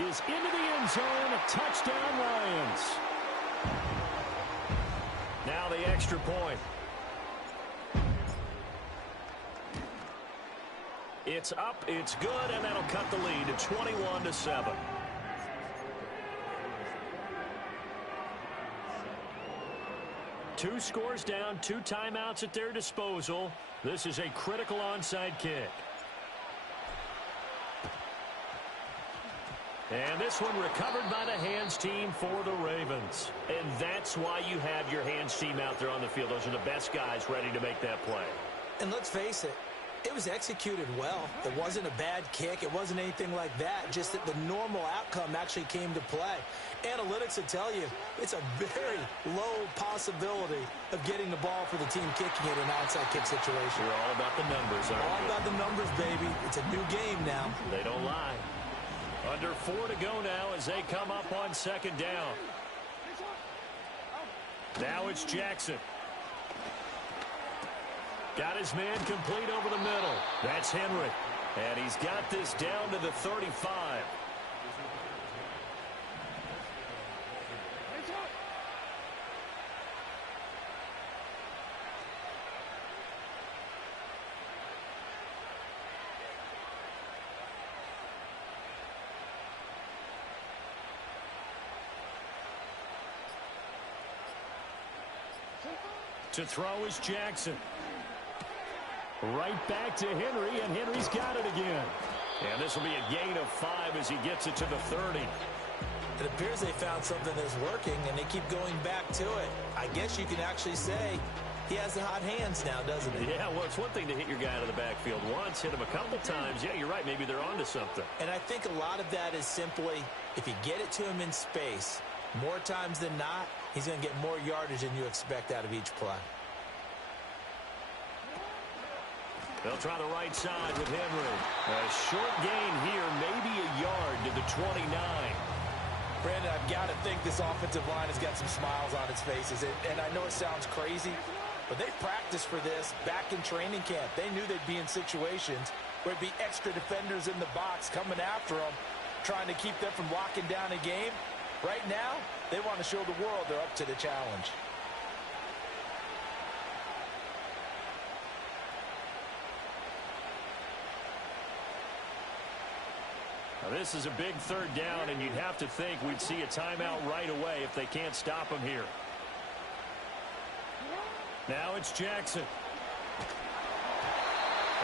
is into the end zone. Touchdown, Lions. Now the extra point. It's up, it's good, and that'll cut the lead to 21-7. Two scores down, 2 timeouts at their disposal. This is a critical onside kick. And this one recovered by the hands team for the Ravens. And that's why you have your hands team out there on the field. Those are the best guys ready to make that play. And let's face it, it was executed well. It wasn't a bad kick. It wasn't anything like that. Just that the normal outcome actually came to play. Analytics will tell you it's a very low possibility of getting the ball for the team kicking it in an onside kick situation. You're all about the numbers, aren't you? All about the numbers, baby. It's a new game now. They don't lie. Under 4 to go now as they come up on second down. Now it's Jackson. Got his man complete over the middle. That's Henry. And he's got this down to the 35. To throw is Jackson. Right back to Henry, and Henry's got it again. And this will be a gain of 5 as he gets it to the 30. It appears they found something that's working, and they keep going back to it. I guess you can actually say he has the hot hands now, doesn't he? Yeah, well, it's one thing to hit your guy out of the backfield once, hit him a couple times. Yeah, you're right. Maybe they're onto something. And I think a lot of that is simply if you get it to him in space, more times than not, he's going to get more yardage than you expect out of each play. They'll try the right side with Henry. A short gain here, maybe a yard to the 29. Brandon, I've got to think this offensive line has got some smiles on its faces. And I know it sounds crazy, but they practiced for this back in training camp. They knew they'd be in situations where it'd be extra defenders in the box coming after them, trying to keep them from locking down a game. Right now, they want to show the world they're up to the challenge. Now, this is a big third down, and you'd have to think we'd see a timeout right away if they can't stop him here. Now it's Jackson.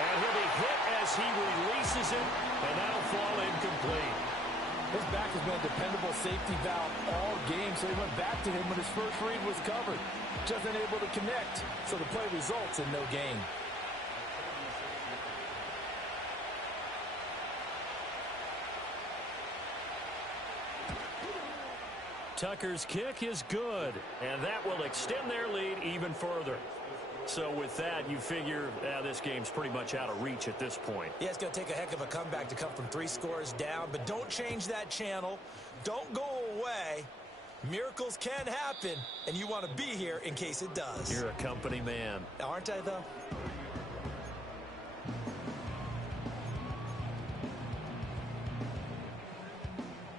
And he'll be hit as he releases it, and that'll fall incomplete. His back has been a dependable safety valve all game, so he went back to him when his first read was covered. Just unable to connect, so the play results in no gain. Tucker's kick is good, and that will extend their lead even further. So with that, you figure this game's pretty much out of reach at this point. Yeah, it's going to take a heck of a comeback to come from 3 scores down, but don't change that channel. Don't go away. Miracles can happen, and you want to be here in case it does. You're a company man. Aren't I, though?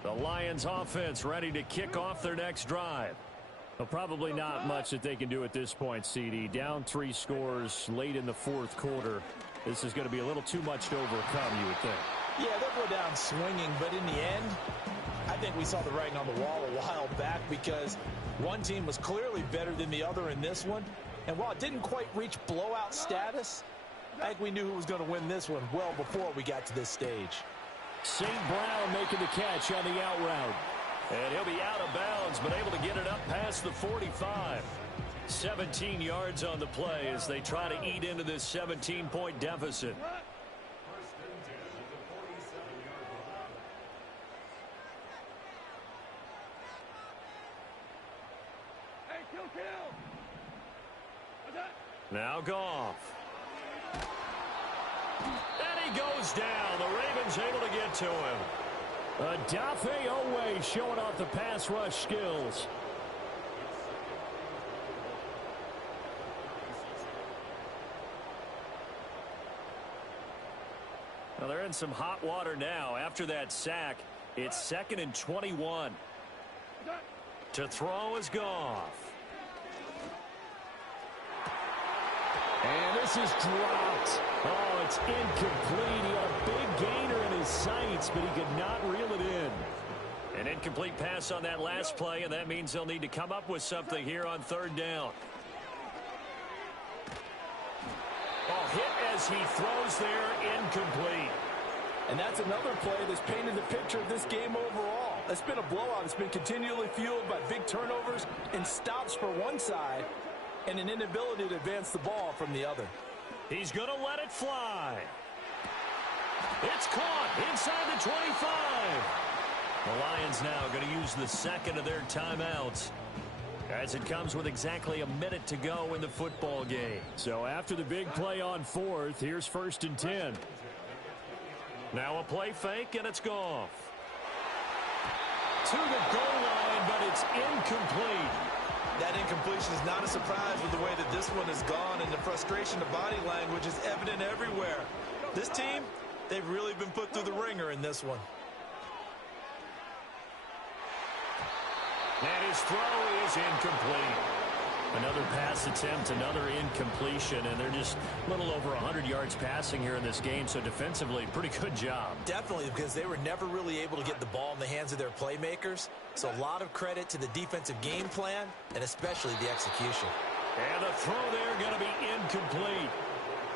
The Lions offense ready to kick off their next drive. Well, probably not much that they can do at this point, CD. Down 3 scores late in the 4th quarter. This is going to be a little too much to overcome, you would think. Yeah, they'll go down swinging, but in the end, I think we saw the writing on the wall a while back because one team was clearly better than the other in this one. And while it didn't quite reach blowout status, I think we knew who was going to win this one well before we got to this stage. St. Brown making the catch on the out route. And he'll be out of bounds, but able to get it up past the 45. 17 yards on the play as they try to eat into this 17-point deficit. Now Goff. And he goes down. The Ravens able to get to him. Adafe Owe showing off the pass rush skills. Well, they're in some hot water now. After that sack, it's 2nd and 21. To throw is Goff. And this is dropped. Oh, it's incomplete. He had a big gainer in his sights, but he could not reel it in. An incomplete pass on that last play, and that means they'll need to come up with something here on 3rd down. Oh, hit as he throws there, incomplete. And that's another play that's painted the picture of this game overall. It's been a blowout. It's been continually fueled by big turnovers and stops for one side and an inability to advance the ball from the other. He's going to let it fly. It's caught inside the 25. The Lions now going to use the 2nd of their timeouts as it comes with exactly a minute to go in the football game. So after the big play on 4th, here's 1st and 10. Now a play fake, and it's Goff. To the goal line, but it's incomplete. That incompletion is not a surprise with the way that this one has gone, and the frustration of body language is evident everywhere. This team, they've really been put through the ringer in this one. And his throw is incomplete. Another pass attempt, another incompletion, and they're just a little over 100 yards passing here in this game, so defensively, pretty good job. Definitely, because they were never really able to get the ball in the hands of their playmakers. So a lot of credit to the defensive game plan, and especially the execution. And the throw there going to be incomplete.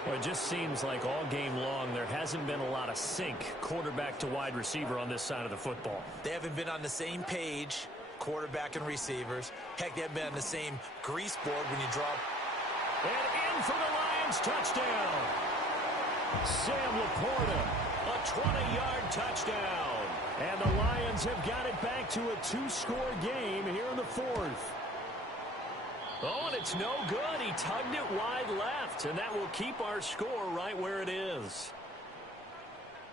Well, it just seems like all game long there hasn't been a lot of sync quarterback to wide receiver on this side of the football. They haven't been on the same page, quarterback and receivers. Heck, they haven't been on the same grease board when you drop. And in for the Lions touchdown. Sam Laporta, a 20-yard touchdown. And the Lions have got it back to a 2-score game here in the 4th. Oh, and it's no good. He tugged it wide left, and that will keep our score right where it is.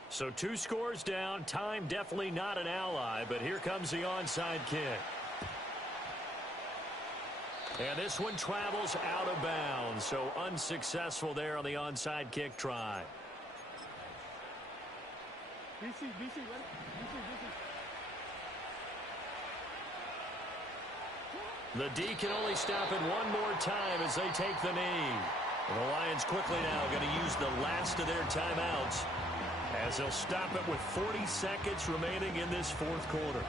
So 2 scores down. Time definitely not an ally, but here comes the onside kick. And this one travels out of bounds, so unsuccessful there on the onside kick try. The D can only stop it one more time as they take the knee. And the Lions quickly now going to use the last of their timeouts as they'll stop it with 40 seconds remaining in this 4th quarter.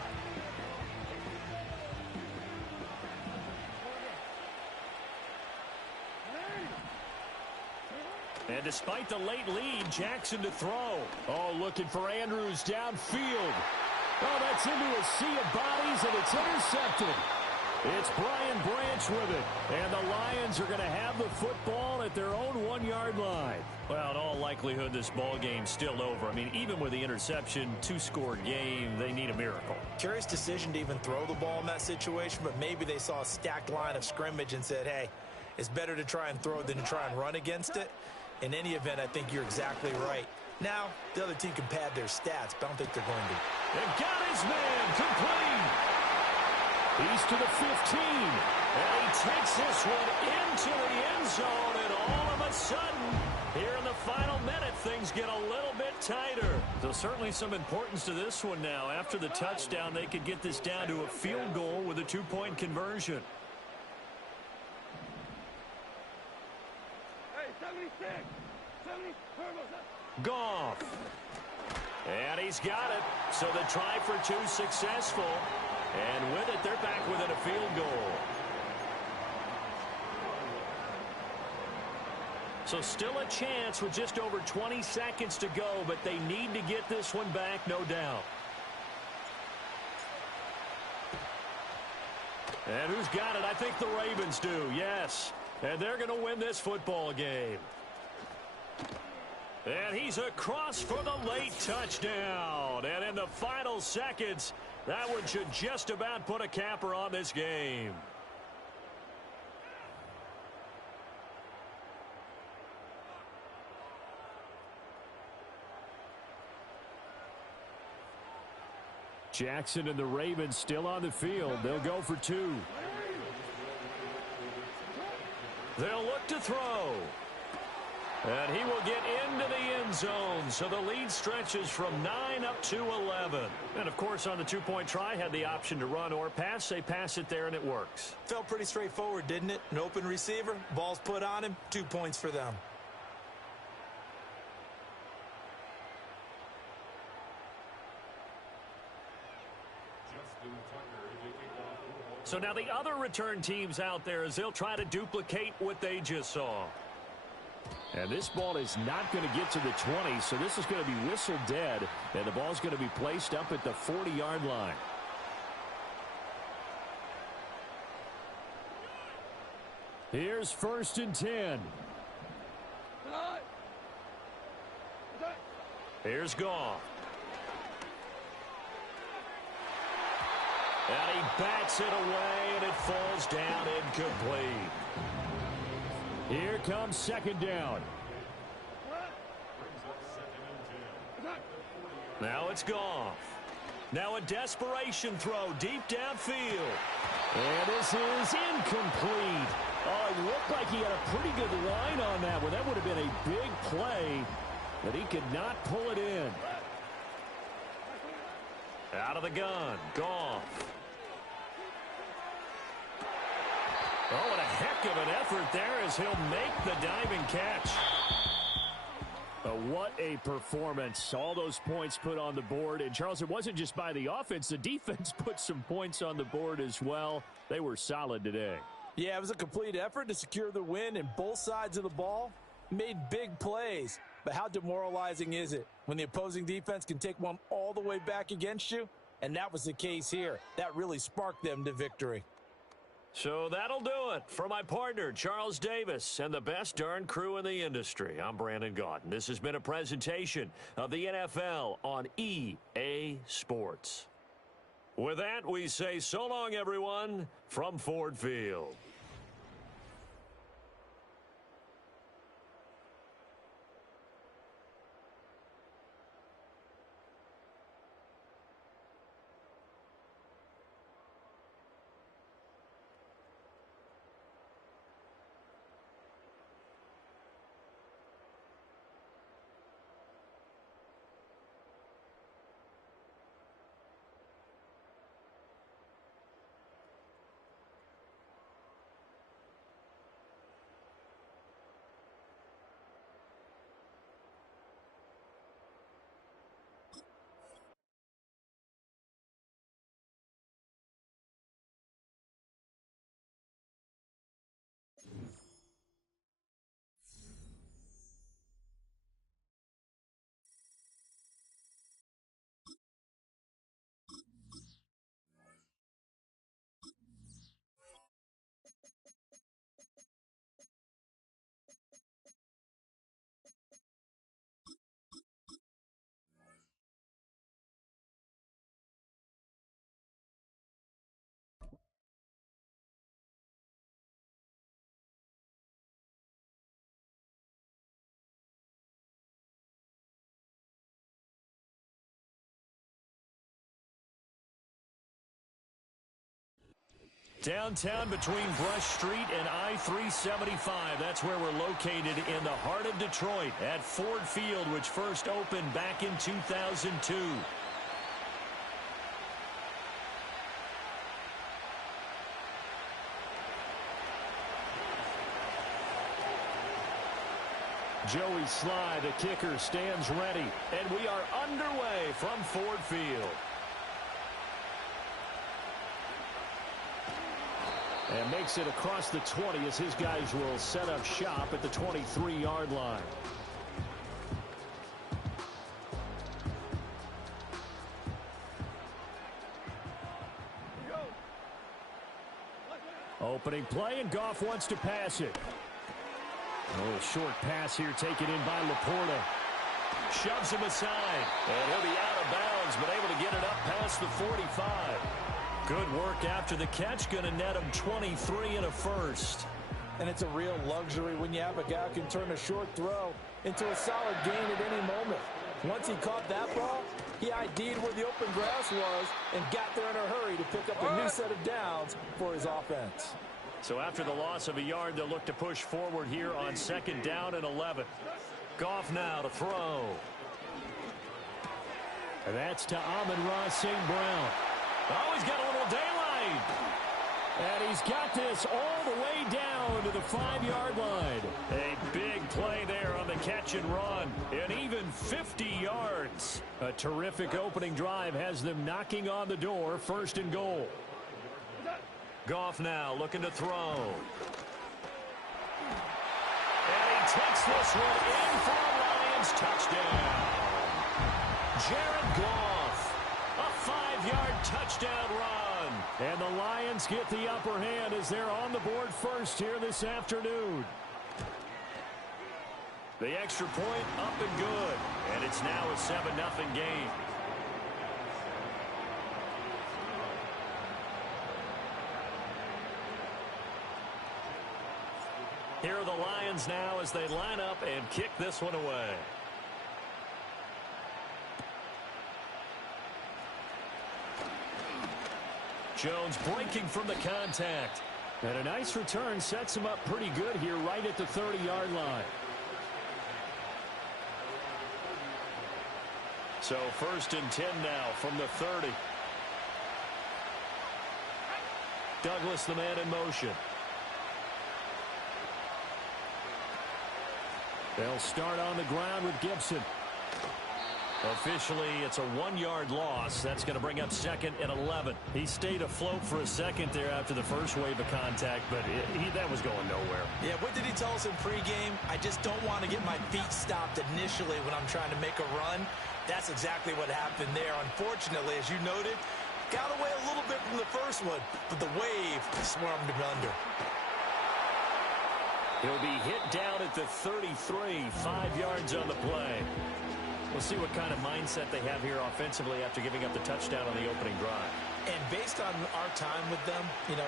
And despite the late lead, Jackson to throw. Oh, looking for Andrews downfield. Oh, that's into a sea of bodies, and it's intercepted. It's Brian Branch with it. And the Lions are going to have the football at their own 1-yard line. Well, in all likelihood, this ball game's still over. I mean, even with the interception, 2-score game, they need a miracle. Curious decision to even throw the ball in that situation, but maybe they saw a stacked line of scrimmage and said, hey, it's better to try and throw than to try and run against it. In any event, I think you're exactly right. Now, the other team can pad their stats, but I don't think they're going to. And got his man complete. He's to the 15. And he takes this one into the end zone, and all of a sudden, here in the final minute, things get a little bit tighter. So certainly some importance to this one now. After the touchdown, they could get this down to a field goal with a 2-point conversion. Goff. And he's got it. So the try for 2 successful. And with it, they're back within a field goal. So still a chance with just over 20 seconds to go, but they need to get this one back, no doubt. And who's got it? I think the Ravens do, yes. And they're going to win this football game. And he's across for the late touchdown. And in the final seconds, that one should just about put a capper on this game. Jackson and the Ravens still on the field. They'll go for 2. They'll look to throw. And he will get into the end zone. So the lead stretches from 9 up to 11. And, of course, on the 2-point try, had the option to run or pass. They pass it there, and it works. Felt pretty straightforward, didn't it? An open receiver, ball's put on him, 2 points for them. So now the other return teams out there as they'll try to duplicate what they just saw. And this ball is not going to get to the 20, so this is going to be whistled dead, and the ball's going to be placed up at the 40-yard line. Here's 1st and 10. Here's Goff. And he bats it away, and it falls down incomplete. Here comes 2nd down. Now it's Goff. Now a desperation throw deep downfield. And this is incomplete. Oh, it looked like he had a pretty good line on that one. That would have been a big play, but he could not pull it in. Out of the gun, Goff. Oh, and a heck of an effort there as he'll make the diving catch. What a performance. All those points put on the board. And, Charles, it wasn't just by the offense. The defense put some points on the board as well. They were solid today. Yeah, it was a complete effort to secure the win, and both sides of the ball made big plays. But how demoralizing is it when the opposing defense can take one all the way back against you? And that was the case here. That really sparked them to victory. So that'll do it for my partner, Charles Davis, and the best darn crew in the industry. I'm Brandon Gaudin. This has been a presentation of the NFL on EA Sports. With that, we say so long, everyone, from Ford Field. Downtown between Brush Street and I-375. That's where we're located in the heart of Detroit at Ford Field, which first opened back in 2002. Joey Sly, the kicker, stands ready. And we are underway from Ford Field. And makes it across the 20 as his guys will set up shop at the 23-yard line. Opening play, and Goff wants to pass it. A little short pass here taken in by Laporta. Shoves him aside. And he'll be out of bounds, but able to get it up past the 45. Good work after the catch. Going to net him 23 and a first. And it's a real luxury when you have a guy who can turn a short throw into a solid gain at any moment. Once he caught that ball, he ID'd where the open grass was and got there in a hurry to pick up a new set of downs for his offense. So after the loss of a yard, they'll look to push forward here on 2nd down and 11. Goff now to throw. And that's to Amon-Ra St. Brown. Oh, he's got a little daylight. And he's got this all the way down to the 5-yard line. A big play there on the catch and run. And even 50 yards. A terrific opening drive has them knocking on the door. 1st and goal. Goff now looking to throw. And he takes this one in for a Lions touchdown. Jared Goff, a 5-yard touchdown run. And the Lions get the upper hand as they're on the board first here this afternoon. The extra point up and good. And it's now a 7-0 game. Here are the Lions now as they line up and kick this one away. Jones breaking from the contact. And a nice return sets him up pretty good here right at the 30-yard line. So 1st and 10 now from the 30. Douglas, the man in motion. They'll start on the ground with Gibson. Officially, it's a 1-yard loss. That's going to bring up 2nd and 11. He stayed afloat for a second there after the first wave of contact, but that was going nowhere. Yeah, what did he tell us in pregame? I just don't want to get my feet stopped initially when I'm trying to make a run. That's exactly what happened there. Unfortunately, as you noted, got away a little bit from the first one, but the wave swarmed him under. He'll be hit down at the 33, 5 yards on the play. We'll see what kind of mindset they have here offensively after giving up the touchdown on the opening drive. And based on our time with them,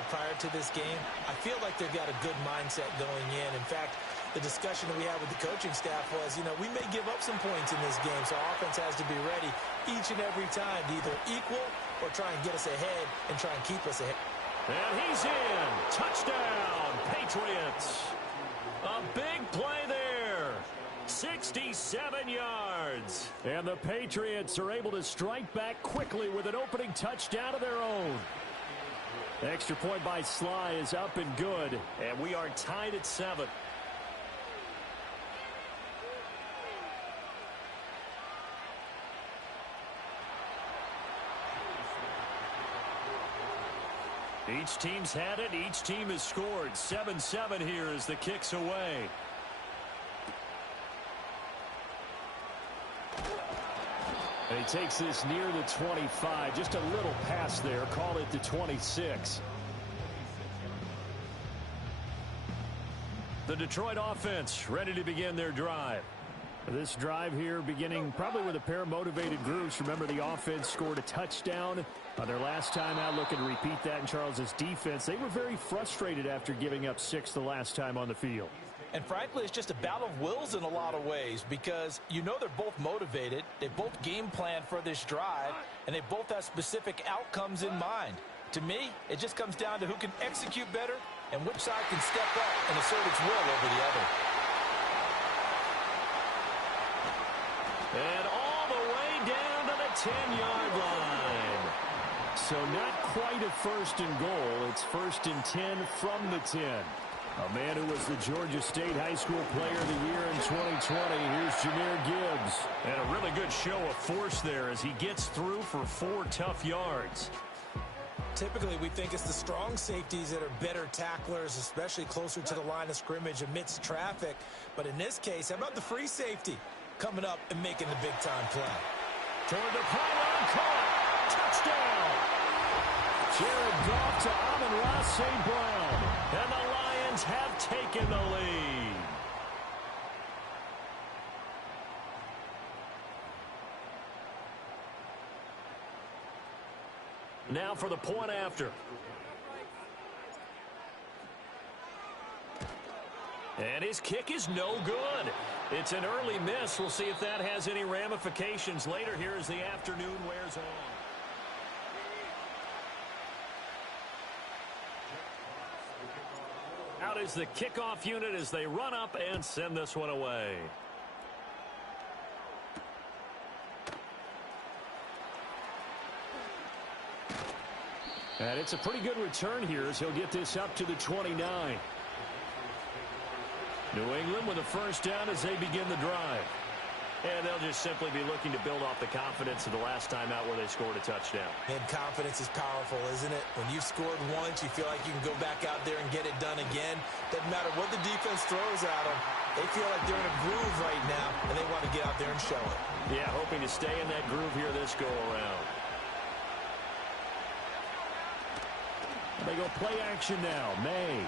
prior to this game, I feel like they've got a good mindset going in. In fact, the discussion that we had with the coaching staff was, we may give up some points in this game, so our offense has to be ready each and every time to either equal or try and get us ahead and try and keep us ahead. And he's in. Touchdown, Patriots. A big play there. 67 yards. And the Patriots are able to strike back quickly with an opening touchdown of their own. The extra point by Sly is up and good. And we are tied at 7. Each team's had it. Each team has scored. 7-7 here as the kick's away. And he takes this near the 25. Just a little pass there. Call it the 26. The Detroit offense ready to begin their drive. This drive here beginning probably with a pair of motivated groups. Remember, the offense scored a touchdown on their last time out. Looking to repeat that in Charles's defense. They were very frustrated after giving up 6 the last time on the field. And frankly, it's just a battle of wills in a lot of ways because they're both motivated. They both game plan for this drive, and they both have specific outcomes in mind. To me, it just comes down to who can execute better and which side can step up and assert its will over the other. And all the way down to the 10-yard line. So not quite a first and goal. It's first and 10 from the 10. A man who was the Georgia State High School Player of the Year in 2020. Here's Jahmyr Gibbs. And a really good show of force there as he gets through for 4 tough yards. Typically, we think it's the strong safeties that are better tacklers, especially closer to the line of scrimmage amidst traffic. But in this case, how about the free safety coming up and making the big-time play? Toward the pylon, caught. Touchdown. Jared Goff to Amon-Ra St. Brown. And the Lions have taken the lead. Now for the point after. And his kick is no good. It's an early miss. We'll see if that has any ramifications later here as the afternoon wears on. Out is the kickoff unit as they run up and send this one away. And it's a pretty good return here as he'll get this up to the 29. New England with a first down as they begin the drive. And they'll just simply be looking to build off the confidence of the last time out where they scored a touchdown. And confidence is powerful, isn't it? When you've scored once, you feel like you can go back out there and get it done again. Doesn't matter what the defense throws at them. They feel like they're in a groove right now, and they want to get out there and show it. Yeah, hoping to stay in that groove here this go-around. They go play action now. May.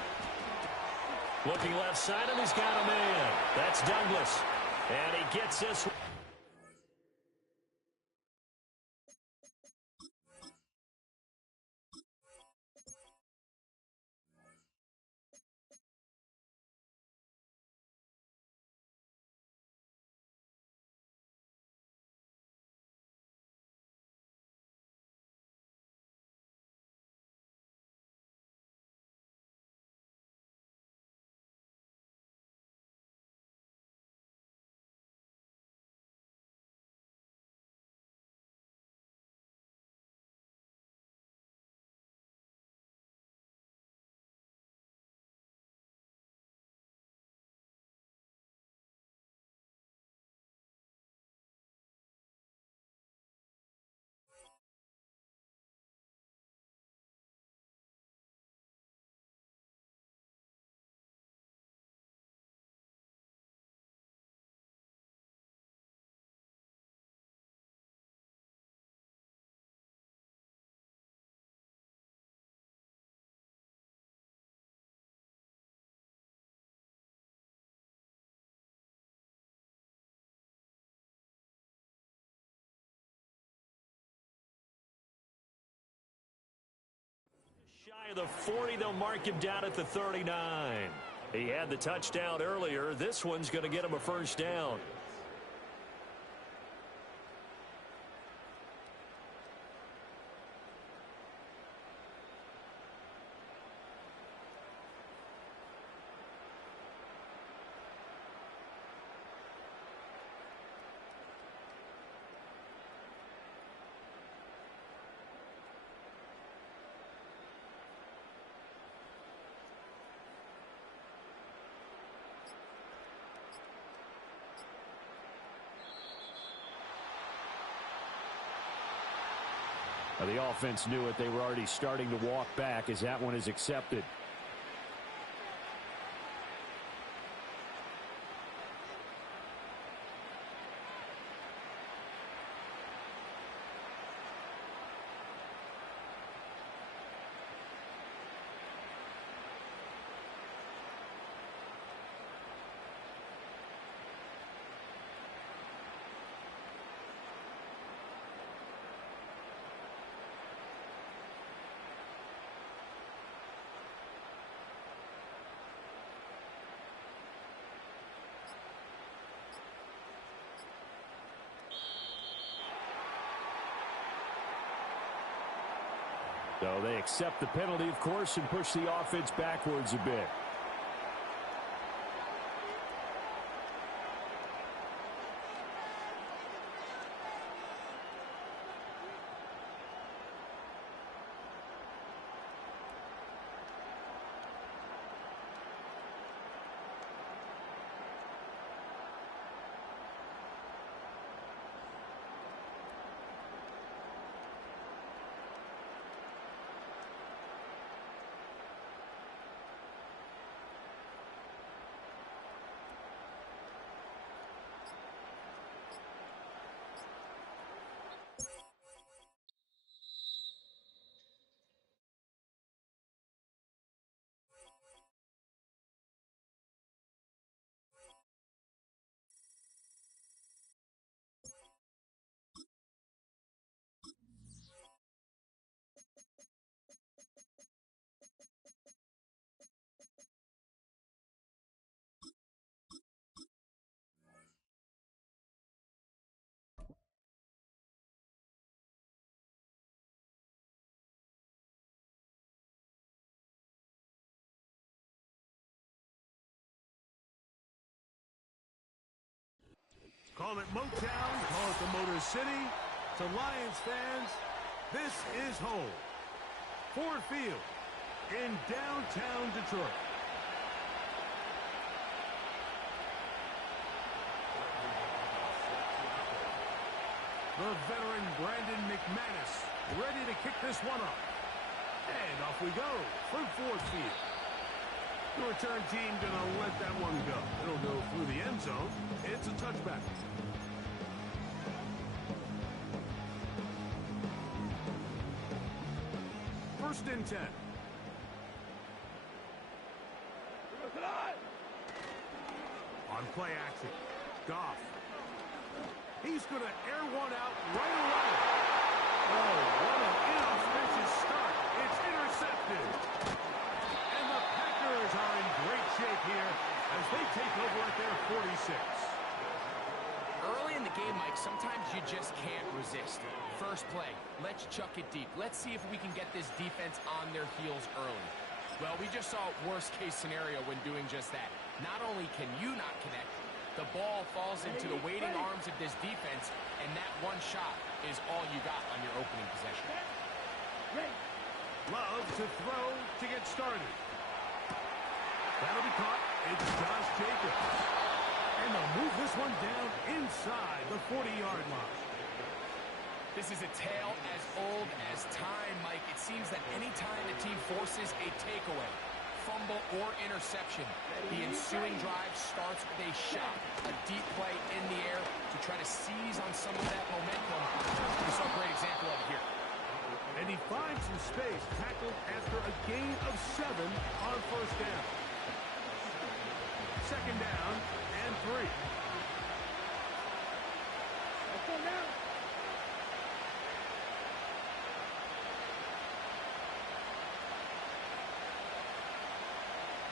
Looking left side, and he's got a man. That's Douglas. And he gets this. Shy of the 40, they'll mark him down at the 39. He had the touchdown earlier. This one's going to get him a first down. The offense knew it. They were already starting to walk back as that one is accepted. So they accept the penalty, of course, and push the offense backwards a bit. Call it Motown, call it the Motor City. To Lions fans, this is home. Ford Field in downtown Detroit. The veteran Brandon McManus ready to kick this one off. And off we go from Ford Field. The return team going to let that one go. It'll go through the end zone. It's a touchback. First and 10. On play action, Goff. He's going to air one out right away. Oh, what an inauspicious start. It's intercepted. And the Packers are in great shape here as they take over at their 46. Early in the game, Mike, sometimes you just can't resist. First play, let's chuck it deep. Let's see if we can get this defense on their heels early. Well, we just saw worst-case scenario when doing just that. Not only can you not connect, the ball falls into the waiting arms of this defense, and that one shot is all you got on your opening possession. Love to throw to get started. That'll be caught. It's Josh Jacobs. And they'll move this one down inside the 40-yard line. This is a tale as old as time, Mike. It seems that any time the team forces a takeaway, fumble, or interception, the ensuing drive starts with a shot, a deep play in the air to try to seize on some of that momentum. We saw a great example of it here. And he finds some space, tackled after a gain of 7 on first down. Second down and 3.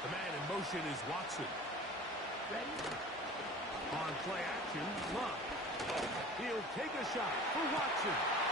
The man in motion is Watson. On play action, Love. He'll take a shot for Watson.